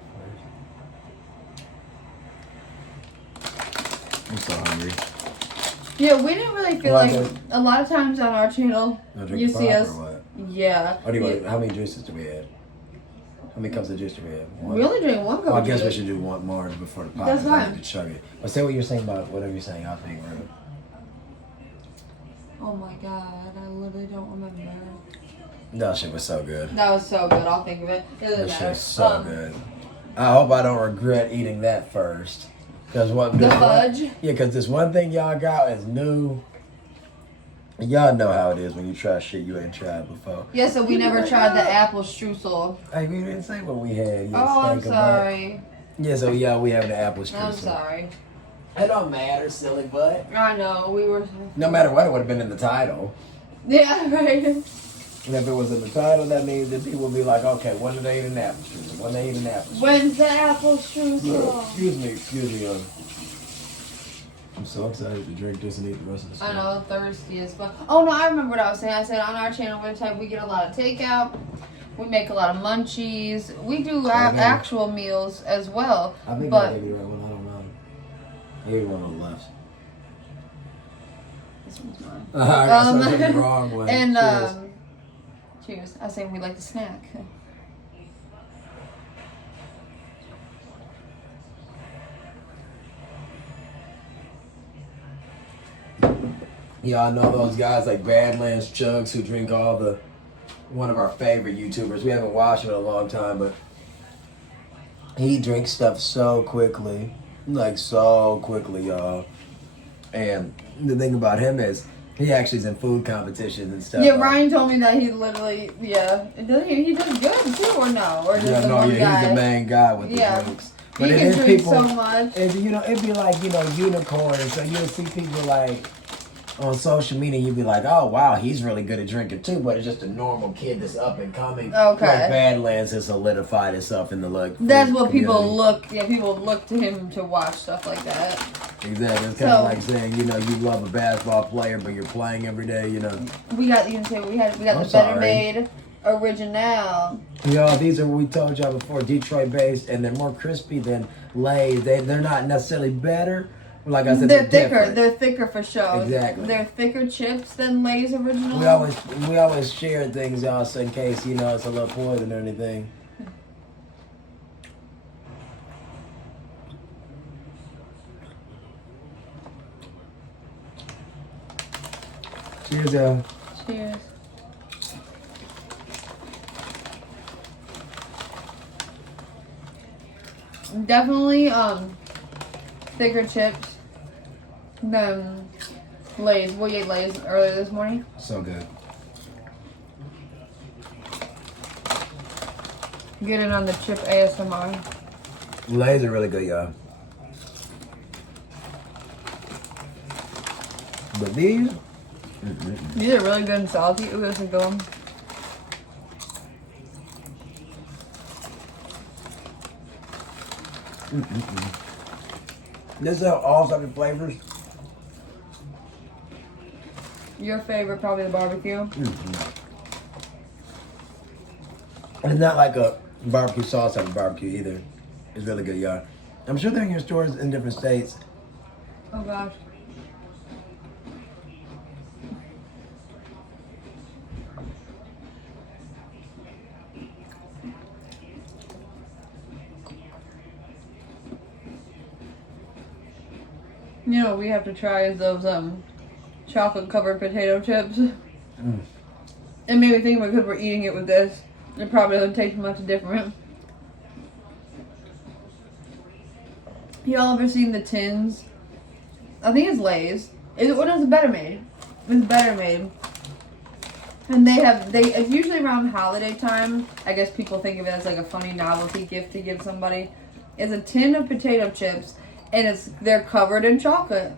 first. I'm so hungry. Yeah, we didn't really feel Well, like a lot of times on our channel, No drink you pop see or us. what? Yeah. What do you want? How many juices do we have? How many cups of juice do we have? One? We only drink one cup. Well, I of guess we juice. should do one more before the pop. That's 'cause I fine. need to chug it. But say what you're saying about whatever you're saying. I'll think rude. Oh my god, I literally don't remember. That shit was so good. That was so good. I'll think of it. It doesn't That shit matter. was so good. I hope I don't regret eating that first. Cause what? The fudge. Yeah, because this one thing y'all got is new. Y'all know how it is when you try shit you ain't tried before. Yeah, so we never tried the apple streusel. Hey, we didn't say what we had. You Oh, I'm think about it. sorry. Yeah, so yeah, we have the apple streusel. I'm sorry. It don't matter, silly butt. I know, we were. No matter what, it would have been in the title. Yeah, right. And if it was in the title, that means that people would be like, okay, when did they eat an apple streusel? When they eat an apple streusel? When's the apple streusel? Excuse me. I'm so excited to drink this and eat the rest of the stuff. I know, thirsty as fuck. Oh no, I remember what I was saying. I said on our channel website we get a lot of takeout. We make a lot of munchies. We do actual meals as well. I think I But gave you the right one. I don't know. I gave you one on the left. this one's mine. I said the wrong one. And Cheers. cheers. I say we like to snack. Yeah, I know those guys like Badlands Chugs who drink all the. One of our favorite YouTubers. We haven't watched him in a long time, but he drinks stuff so quickly, like so quickly, y'all. And the thing about him is he actually is in food competitions and stuff. Yeah, Ryan told me that he literally, he does good too, or no, or just Yeah, the no, one yeah, guy. he's the main guy with the drinks. He can drink so much. It'd be like, unicorns. So you'll see people like on social media, you'd be like, oh wow, he's really good at drinking too, but it's just a normal kid that's up and coming. Okay. Like Badlands has solidified itself in the look. That's what people community. look. Yeah, people look to him to watch stuff like that. Exactly. It's kind So- of like saying, you love a basketball player, but you're playing every day, We got, we got I'm the sorry. Better Made. Original. Yo, these are what we told y'all before, Detroit based, and they're more crispy than Lay's. They're not necessarily better. Like I said, They're thicker. different. They're thicker for sure. Exactly. They're thicker chips than Lay's original. We always share things, y'all, so in case it's a little poison or anything. Cheers, y'all. Cheers. Definitely thicker chips than Lay's. We ate Lay's earlier this morning. So good. Get it on the chip ASMR. Lay's are really good, y'all. But these, These are really good and salty. Ooh, this is good. this is all types of flavors. Your favorite, probably the barbecue. It's not like a barbecue sauce type of barbecue either. It's really good, y'all. I'm sure they're in your stores in different states. Oh gosh. You know what we have to try is those chocolate covered potato chips. It made me think because we're eating it with this, it probably doesn't taste much different. Y'all ever seen the tins? I think it's Lay's. What is it Better Made? It's Better Made. And it's usually around holiday time. I guess people think of it as like a funny novelty gift to give somebody. It's a tin of potato chips, and they're covered in chocolate.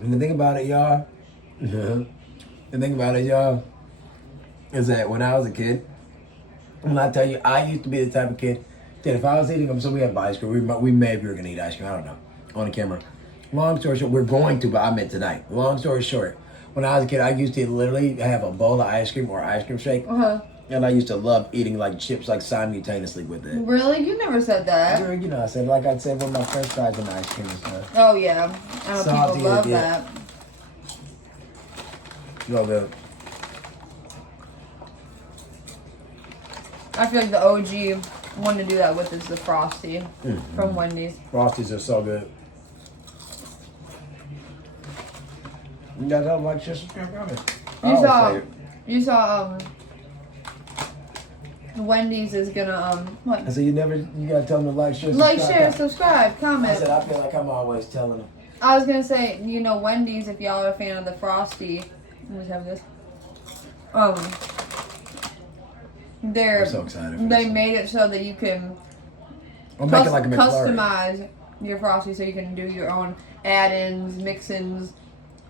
And the thing about it, y'all, is that when I was a kid, when I tell you, I used to be the type of kid that if I was eating them, so we have ice cream, we maybe were gonna eat ice cream, I don't know, on the camera. Long story short, we're going to, but I meant tonight. Long story short, when I was a kid, I used to literally have a bowl of ice cream or ice cream shake. And I used to love eating like chips like simultaneously with it. Really? You never said that. I said I'd say with my french fries and ice cream and stuff. Oh yeah. I know Salty people love yeah. that. No good. I feel like the OG one to do that with is the Frosty from Wendy's. Frosties are so good. You guys don't like Shih-Tzu? You saw Wendy's is gonna what? I said you gotta tell them to like, share, Like, share, subscribe, comment. I said I feel like I'm always telling them. I was gonna say, Wendy's, if y'all are a fan of the Frosty, let me have this. I'm so excited. For they this made it so that you can make it like a McFlurry. customize your Frosty, so you can do your own add-ins, mix-ins,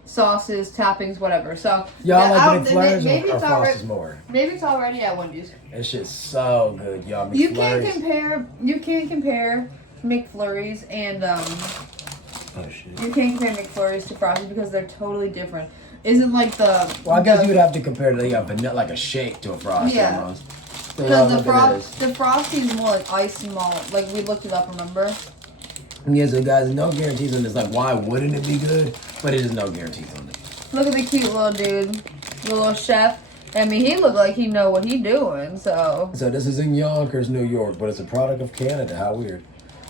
sauces, toppings, whatever. So y'all like the McFlurries or Frosties more? Maybe it's already at Wendy's. That shit's so good, y'all. You can't compare McFlurries and oh shit. you can't compare McFlurries to Frosties because they're totally different. Isn't like the Well, I guess you would have to compare vanilla, like a shake to a Frosty almost. Because the Frosty is more like ice malt. Like we looked it up, remember? Yeah, so guys, no guarantees on this. Like, why wouldn't it be good? But it is no guarantees on it. Look at the cute little dude, the little chef. I mean, he looked like he know what he doing. So this is in Yonkers, New York, but it's a product of Canada. How weird.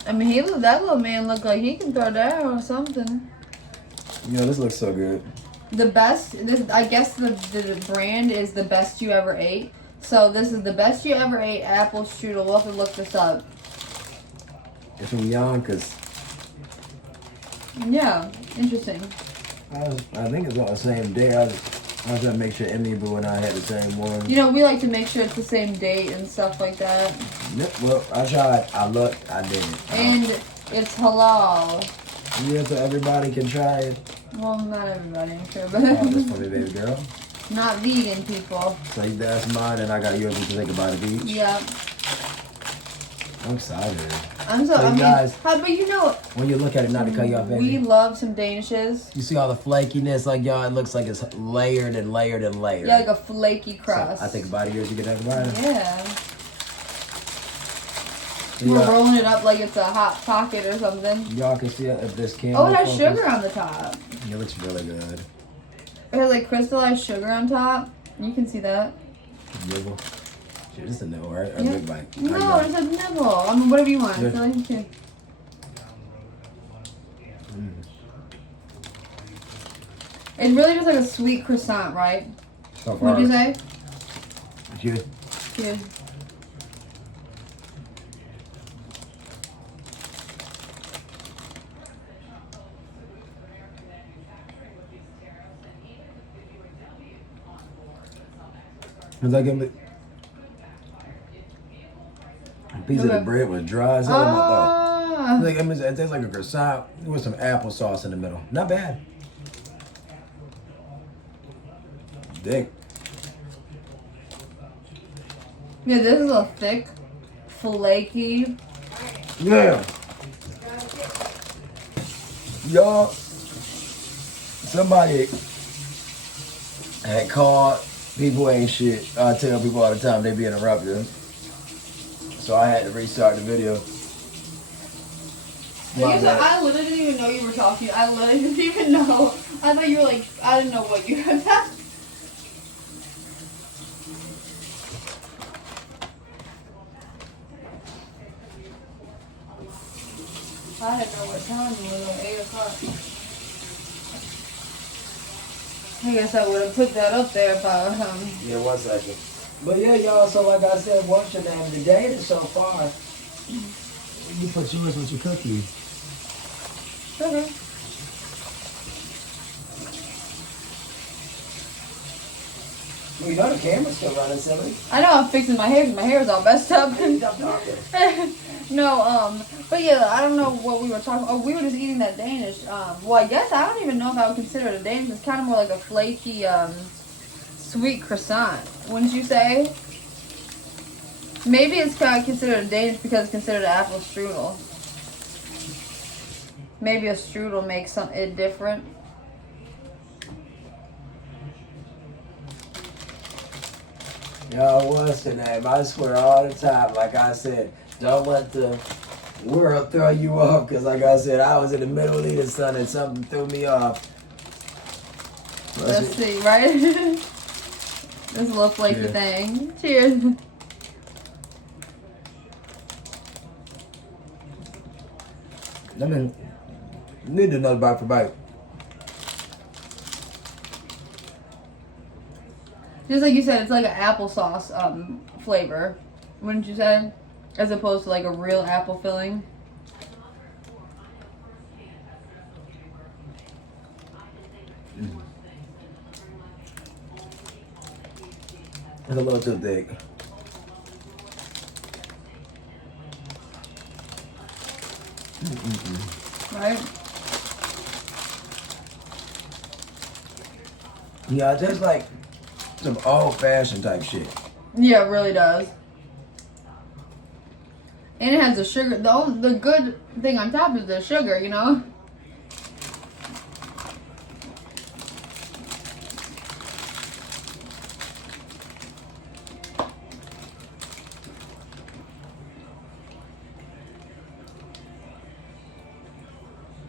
I mean, that little man looked like he can throw down or something. This looks so good. The best. I guess the brand is the best you ever ate. So this is the best you ever ate apple strudel. We'll have to look this up. It's from Yonkers. Yeah, interesting. I think it's on the same day. I was trying to make sure Emmy Boo and I had the same one. We like to make sure it's the same date and stuff like that. Yep, well, I tried. I looked. I didn't. And it's halal. Yeah, so everybody can try it. Well, not everybody, I'm sure, Oh, but this for me, baby girl. not vegan people. So that's mine, and I got yours. We can think about it each. Yeah. I'm excited. I'm so, So I mean, guys, but you know, when you look at it, not to cut you off, we baby. love some Danishes. You see all the flakiness, like y'all. It looks like it's layered and layered and layered. Yeah, like a flaky crust. So I think about it yours. You get that right. Yeah. We're rolling it up like it's a hot pocket or something. Y'all can see it if this camera. Oh, it has sugar on the top. It looks really good. It has like crystallized sugar on top. You can see that. Nibble. Shit, this is a nibble, right? Or Yeah. big bite? No, it's a nibble. I mean, whatever you want. I feel like you can. It's really just like a sweet croissant, right? So far. What'd you say? Cheers. Cheers. It's like a piece of the bread was dry as hell. Ah. Like, it tastes like a croissant with some applesauce in the middle. Not bad. Thick. Yeah, this is a thick, flaky. Yeah. Y'all, somebody had called. People ain't shit. I tell people all the time they be interrupted. So I had to restart the video. I literally didn't even know you were talking. I literally didn't even know. I thought you were like, I didn't know what you had. I didn't know what time it was, 8 o'clock. I guess I would have put that up there if I Yeah, 1 second. But yeah, y'all, so like I said, what's your name? The data so far, you put yours with your cookies. Okay. Well, you know the camera's still running, silly. I know I'm fixing my hair because my hair is all messed up. Stop talking. No, but yeah, I don't know what we were talking about. Oh, we were just eating that Danish. Well, I guess I don't even know if I would consider it a Danish. It's kind of more like a flaky, sweet croissant. Wouldn't you say? Maybe it's kind of considered a Danish because it's considered an apple strudel. Maybe a strudel makes it different. Yo, what's the name? I swear all the time, like I said, don't let the world throw you off. Because like I said, I was in the middle of eating something and something threw me off. Let's see, right? This little flaky thing. Cheers. I mean, need another bite for bite. Just like you said, it's like an applesauce flavor, wouldn't you say? As opposed to like a real apple filling. It's a little too thick. Right? Yeah, just like some old-fashioned type shit. Yeah, it really does. And it has the sugar. The good thing on top is the sugar, you know?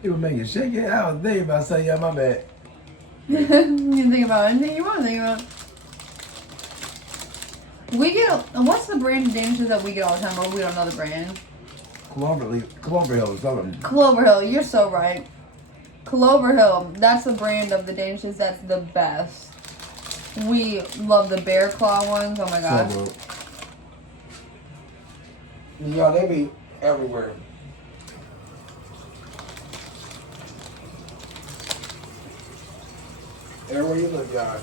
You were making shake it. I was thinking about saying, yeah, my bad. You can think about anything you want to think about. We get, what's the brand of Danishes that we get all the time, or we don't know the brand? Clover Hill is something. Clover Hill, you're so right. Clover Hill, that's the brand of the Danishes that's the best. We love the bear claw ones, oh my god. So good. Yeah, they be everywhere. Everywhere you look, y'all.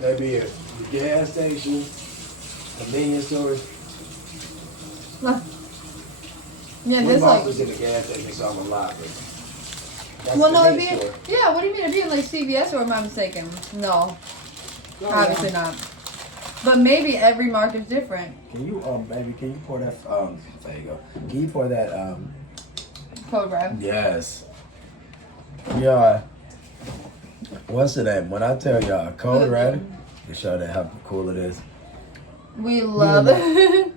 They be at the gas station, convenience stores. Yeah, We this like, was in the gas station, so I'm a lot, but that's well, the no, it'd be, convenience store. yeah, what do you mean? It'd be in like CVS, or am I mistaken? No, obviously not. But maybe every market's different. Can you baby? Can you pour that? There you go. Can you pour that? Code Red. Yes. Yeah. What's the name? When I tell y'all, Code Red, to show that how cool it is. We love it.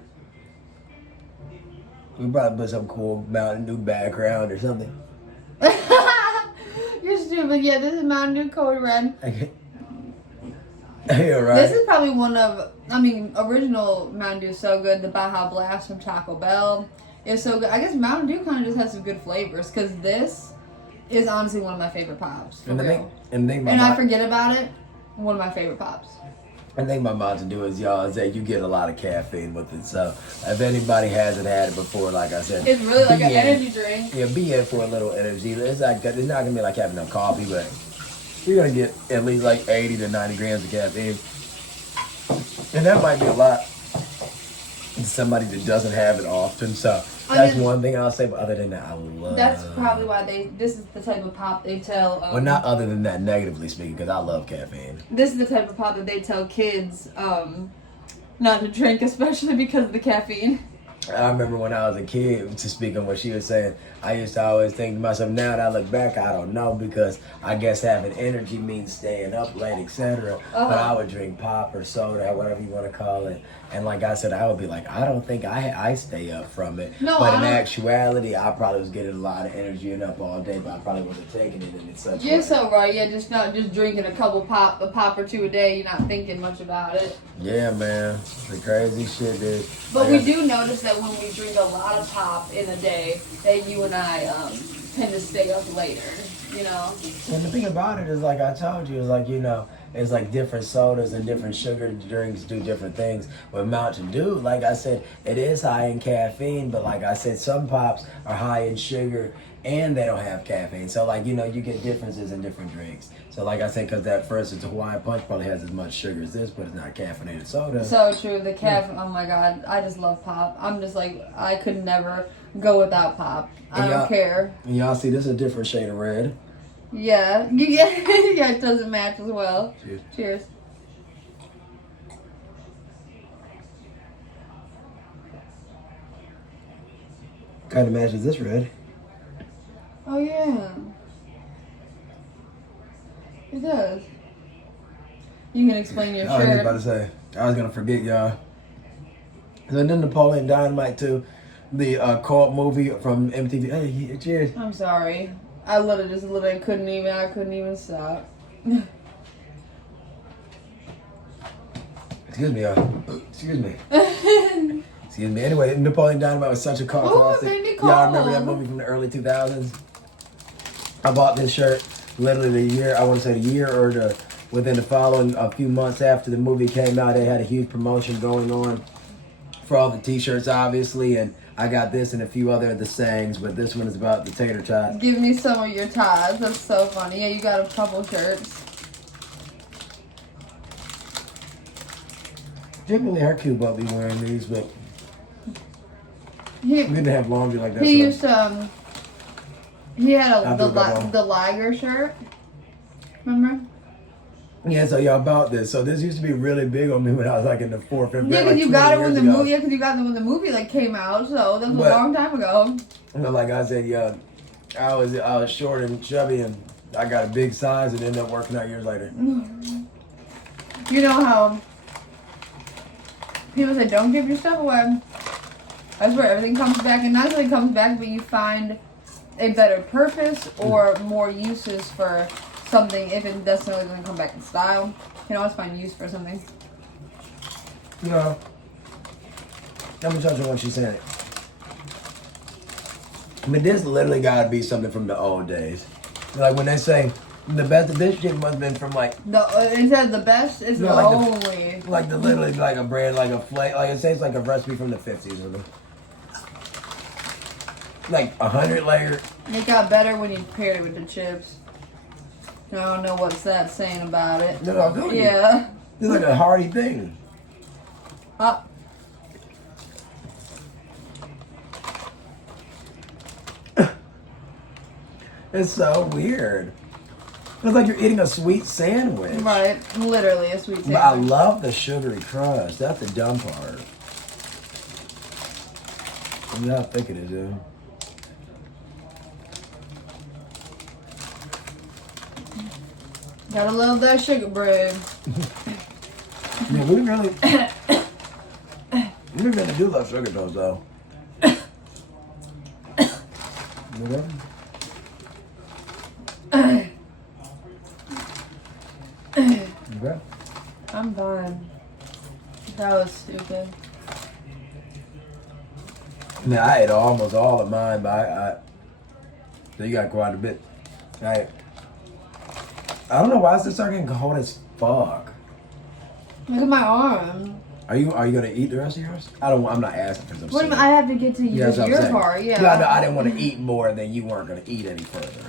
We probably put some cool Mountain Dew background or something. You're stupid. Yeah, this is Mountain Dew Code Red. Yeah, right. This is probably one of, original Mountain Dew is so good. The Baja Blast from Taco Bell is so good. I guess Mountain Dew kind of just has some good flavors because this is honestly one of my favorite pops. For real. And I forget about it. One of my favorite pops. I think my Mountain Dew is, y'all, is that you get a lot of caffeine with it. So if anybody hasn't had it before, like I said, it's really like an energy drink. Yeah, be in for a little energy. It's not gonna be like having a coffee, but you're gonna get at least like 80 to 90 grams of caffeine, and that might be a lot to somebody that doesn't have it often. So that's one thing I'll say. But other than that, I love. That's probably why this is the type of pop they tell. Well, not other than that, negatively speaking, because I love caffeine. This is the type of pop that they tell kids not to drink, especially because of the caffeine. I remember when I was a kid, to speak on what she was saying, I used to always think to myself, now that I look back, I don't know, because I guess having energy means staying up late, etc. But I would drink pop or soda, or whatever you want to call it. And like I said, I would be like, I don't think I stay up from it. No, but in actuality, I probably was getting a lot of energy and up all day, but I probably wasn't taking it in such You're so right. Yeah, just drinking a pop or two a day. You're not thinking much about it. Yeah, man. The crazy shit, dude. But we do notice that when we drink a lot of pop in a day, that you and I tend to stay up later, you know? And the thing about it is, like I told you, is like, you know, it's like different sodas and different sugar drinks do different things. With Mountain Dew, like I said, it is high in caffeine, but like I said, some pops are high in sugar and they don't have caffeine. So like, you know, you get differences in different drinks. So like I said, because that first is Hawaiian Punch probably has as much sugar as this, but it's not caffeinated soda. So true. The caffeine, oh my God, I just love pop. I'm just like, I could never go without pop. I don't care. And y'all see, this is a different shade of red. Yeah. Yeah, it doesn't match as well. Cheers. Cheers. Kind of matches this red. Oh, yeah. It does. You can explain your I was shirt. about to say, I was going to forget, y'all. And then Napoleon Dynamite, too. The cult movie from MTV. Hey, cheers. I'm sorry. I literally couldn't even stop. Excuse me, y'all. Excuse me. Excuse me. Anyway, Napoleon Dynamite was such a cult classic. It made me Y'all remember that cold. movie from the early 2000s? I bought this shirt literally the year or within the following a few months after the movie came out. They had a huge promotion going on for all the t-shirts, obviously, and I got this and a few other of the sayings, but this one is about the tater tots. Give me some of your ties. That's so funny. Yeah, you got a couple shirts. Typically, our cube won't be wearing these, but He we didn't have laundry like that. he so used to he had I'll do that one. the Liger shirt. Remember? yeah, so y'all about this. So this used to be really big on me when I was like in the 4th, 5th grade. Yeah, because like you 20 got it when years the ago. movie. Yeah, because you got it when the movie like came out. So that was But- a long time ago. You know, like I said, yeah, I was short and chubby, and I got a big size, and ended up working out years later. You know how people say, "Don't give your stuff away." That's where everything comes back, and not only comes back, but you find a better purpose or more uses for something if it necessarily doesn't come back in style. You can always find use for something. You know, let me touch on what she said. But this literally gotta be something from the old days. Like when they say the best of this shit must have been from like Instead of the best, it's No, the like only. like the literally like a brand like a flavor, like it says like a recipe from the 50s or something. Like 100 layer. It got better when you paired it with the chips. I don't know what's that saying about it. No, I'm telling you. Yeah. It's like a hearty thing. It's so weird. It's like you're eating a sweet sandwich. Right, literally a sweet sandwich. But I love the sugary crust. That's the dumb part. Look how thick it is, dude. Gotta love that sugar bread. Yeah, we really do love sugar toast, though. Okay. Okay. I'm done. That was stupid. Now, I ate almost all of mine, but so you got quite a bit. I don't know why it's just starting getting cold as fuck. Look at my arm. Are you gonna eat the rest of yours? I'm not asking for some. What do you mean? I have to get to your part, yeah. No, I didn't want to eat more than you weren't gonna eat any further.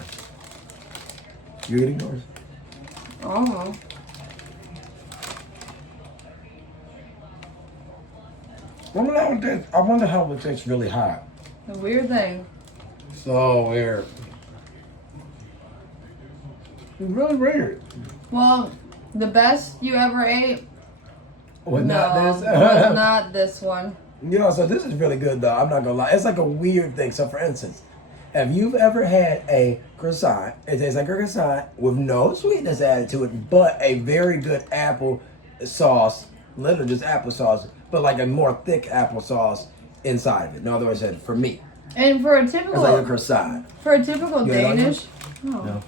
You eating yours? Oh. I wonder how it tastes really hot. A weird thing. So weird. It's really weird. Well, the best you ever ate? Was No, not this. was not this one. You know, so this is really good though. I'm not gonna lie. It's like a weird thing. So for instance, if you've ever had a croissant, it tastes like a croissant with no sweetness added to it, but a very good apple sauce, literally just applesauce, but like a more thick applesauce inside of it. In other words, for me, And for a it's typical like a croissant. for a typical You like Danish, No.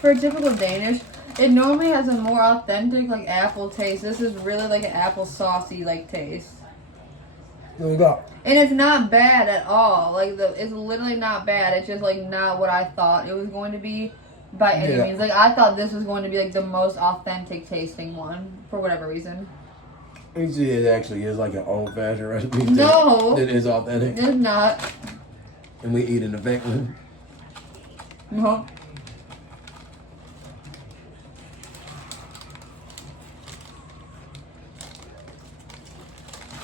for a typical Danish, it normally has a more authentic like apple taste. This is really like an apple saucy like taste. Here we go. And it's not bad at all. Like it's literally not bad. It's just like not what I thought it was going to be by any Yeah. means. Like I thought this was going to be like the most authentic tasting one for whatever reason. You see, it actually is like an old-fashioned recipe. No. It is authentic, It's not. and we eat in the fake one. No.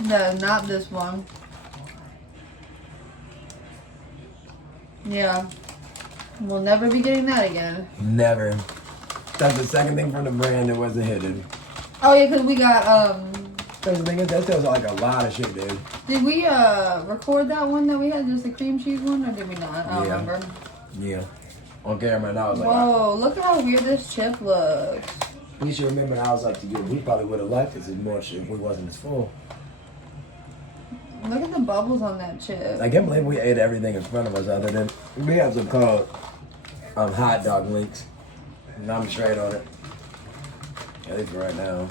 No, not this one. Yeah. We'll never be getting that again. Never. That's the second thing from the brand that wasn't hidden. Oh yeah, because we got That's the thing is, that tells like a lot of shit, dude. did we record that one that we had, just the cream cheese one, or did we not? I don't Yeah. remember. Yeah. On camera, and I was like, Whoa, look at how weird this chip looks. you should remember, I was like to you, we probably would have liked this as much if we wasn't as full. Look at the bubbles on that chip. I can't believe we ate everything in front of us other than, we have some called hot dog links. And I'm straight on it. At least for right now.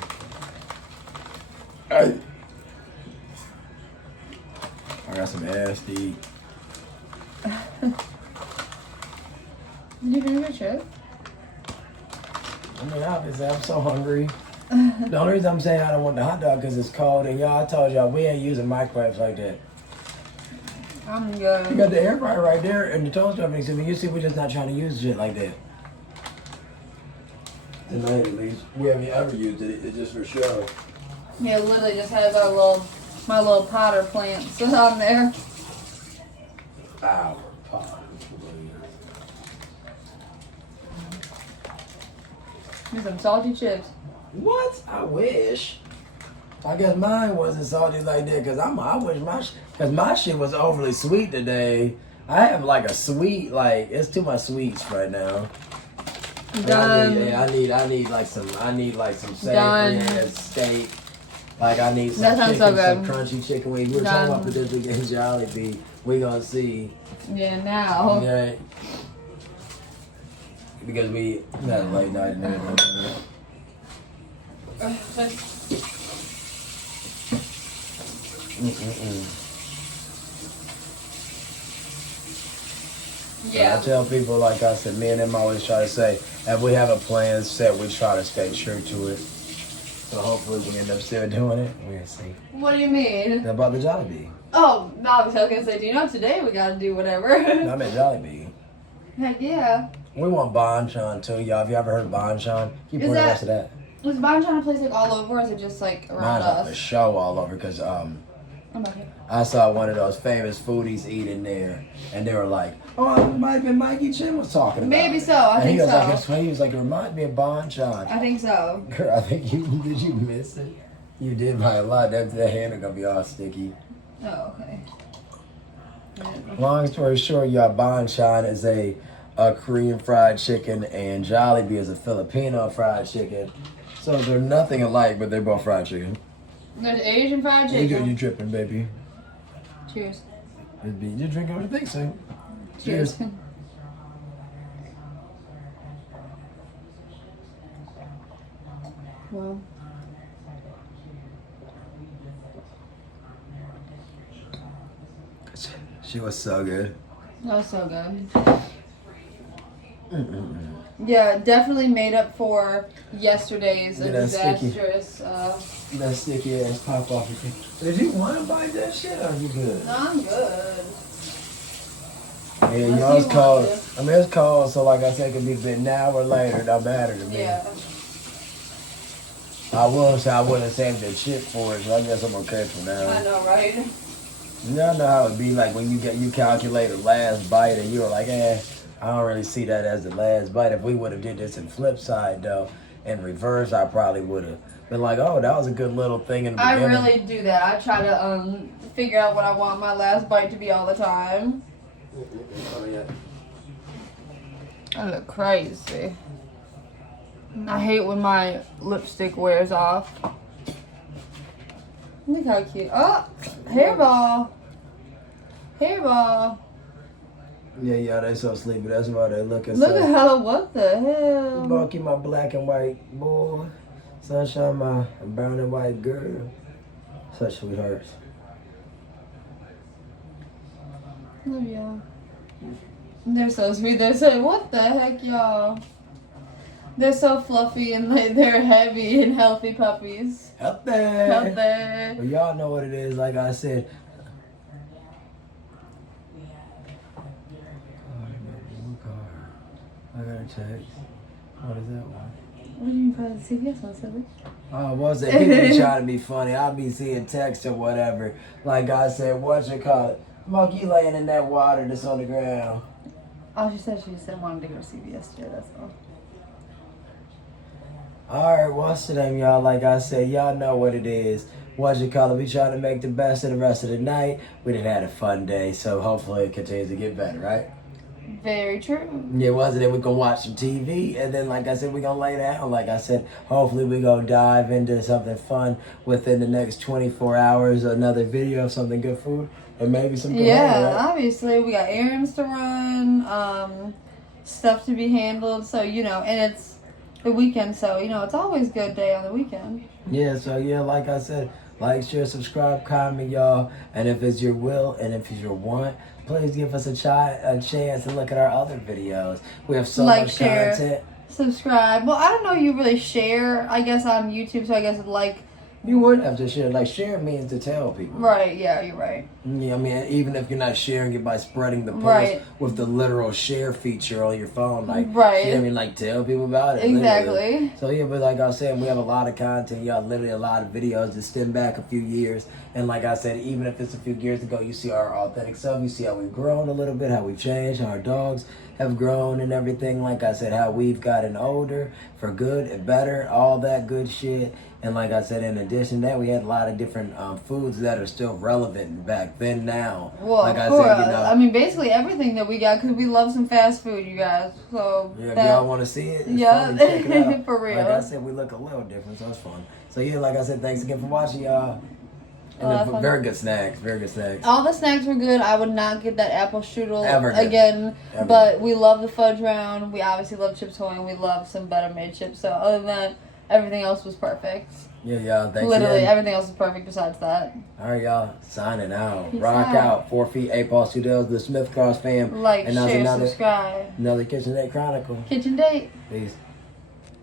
I got some ass to eat. Did you finish your chip? I mean, obviously, I'm so hungry. The only reason I'm saying I don't want the hot dog because it's cold, and y'all, I told y'all we ain't using microwaves like that. I'm You good. got the air fryer right there and the toaster oven. So you see, we're just not trying to use shit like that. Tonight, at least, we haven't ever used it. It's just for show. Yeah, it literally just has my little potter plants on there. Our pot. Here's some salty chips. What? I wish. I guess mine wasn't salty like that because I wish my shit was overly sweet today. I have like a sweet, like it's too much sweets right now. Done. I need like some savory Done. and steak. Like I need some That sounds chicken, so some good. crunchy chicken wings. We were Done. talking about this weekend Jollibee. We gonna see. Yeah, now. Yeah. Because we had a late night and everything. Yeah. I tell people, like I said, me and them always try to say, if we have a plan set, we try to stay true to it. So hopefully we end up still doing it. We'll see. What do you mean? About the Jollibee. Oh, no, I was gonna say, do you know today we gotta do whatever? I meant Jollibee. Heck yeah. We want Bonchon too, y'all. Have you ever heard of Bonchon? Keep Is pouring the that- rest of that. Was Bonchon a place like all over, or is it just like around Mine's like the us? show all over because I'm okay. I saw one of those famous foodies eating there, and they were like, "Oh, it might have been Mikey Chin was talking about Maybe it." so. I And think he was so. like, "It's funny." He was like, "It reminds me of Bonchon." I think so. Girl, I think did you miss it? You did by a lot. That hand is gonna be all sticky. Oh, okay. Long story short, y'all, Bonchon is a Korean fried chicken, and Jollibee is a Filipino fried chicken. So they're nothing alike, but they're both fried chicken. There's Asian fried You chicken. dripping, baby. Cheers. You're drinking what you think, so. Cheers. Well. She was so good. That was so good. Yeah, definitely made up for yesterday's disastrous. That sticky ass pop off. Did you want to bite that shit? Or are you good? No, I'm good. Yeah, you know it's cold. I mean, it's cold, so like I said, it could be bit now or later. It don't matter to me. Yeah. I will say I wouldn't have saved that shit for it, so I guess I'm okay for now. I know, right? Y'all know how it be like when you calculate the last bite and you're like, I don't really see that as the last bite. If we would have did this in flip side though, in reverse, I probably would have been like, oh, that was a good little thing in the beginning. I really do that. I try to figure out what I want my last bite to be all the time. I look crazy. I hate when my lipstick wears off. Look how cute. Oh, hairball. Hairball. Yeah, they so sleepy. That's why they looking Look so. at how, what the hell? Bulky, my black and white boy. Sunshine, my brown and white girl. Such sweethearts. Love y'all. They're so sweet. They're so, what the heck, y'all? They're so fluffy and they're heavy and healthy puppies. Healthy. Healthy. But y'all know what it is. Like I said. I got a text. What is that one? What do you mean by the CVS one, silly? Oh, what's that? People be trying to be funny. I'll be seeing text or whatever. Like I said, what you call it? Monkey laying in that water that's on the ground. Oh, she said wanted to go to CVS today, that's all. Alright, what's the name, y'all? Like I said, y'all know what it is. What you call it? We trying to make the best of the rest of the night. We done had a fun day, so hopefully it continues to get better, right? Very true. Yeah, wasn't it? We're gonna watch some TV, and then, like I said, we're gonna lay down. Like I said, hopefully we're gonna dive into something fun within the next 24 hours. Another video of something good food, and maybe some good Yeah, hair, right? obviously we got errands to run, stuff to be handled. So and it's the weekend, so it's always a good day on the weekend. Yeah, so yeah, like I said, like, share, subscribe, comment, y'all. And if it's your will and if it's your want, please give us a chance to look at our other videos. We have so much content. Subscribe. Well, I don't know you really share, I guess, on YouTube, so I guess You would have to share. Like, share means to tell people. Right, yeah, you're right. Yeah, I mean, even if you're not sharing it by spreading the post Right. with the literal share feature on your phone, like, Right. you know what I mean? Like, tell people about it. Exactly. Literally. So, yeah, but like I was saying, we have a lot of content, y'all, literally a lot of videos that stem back a few years. And like I said, even if it's a few years ago, you see our authentic self, you see how we've grown a little bit, how we've changed, how our dogs have grown and everything. Like I said, how we've gotten older for good and better, all that good shit. And like I said, in addition to that, we had a lot of different foods that are still relevant back then now. Well, like of I course. said, I mean, basically everything that we got, because we love some fast food, you guys. So yeah, if y'all want to see it, it's yeah, funny, check it out. for real. Like I said, we look a little different, so it's fun. So yeah, like I said, thanks again for watching, y'all. And very good snacks, very good snacks. All the snacks were good. I would not get that apple strudel Ever again. Ever. But we love the fudge round. We obviously love Chips Ahoy, and we love some Better Made chips. So other than that, everything else was perfect. Yeah, y'all. Thanks Literally, again. everything else was perfect besides that. All right, y'all. Signing out. Peace Rock out. out. 4 feet, 8 balls, 2 Dales, the Smith Cross fam. Like, and that's share, subscribe. another Kitchen Date Chronicle. Kitchen date. Peace.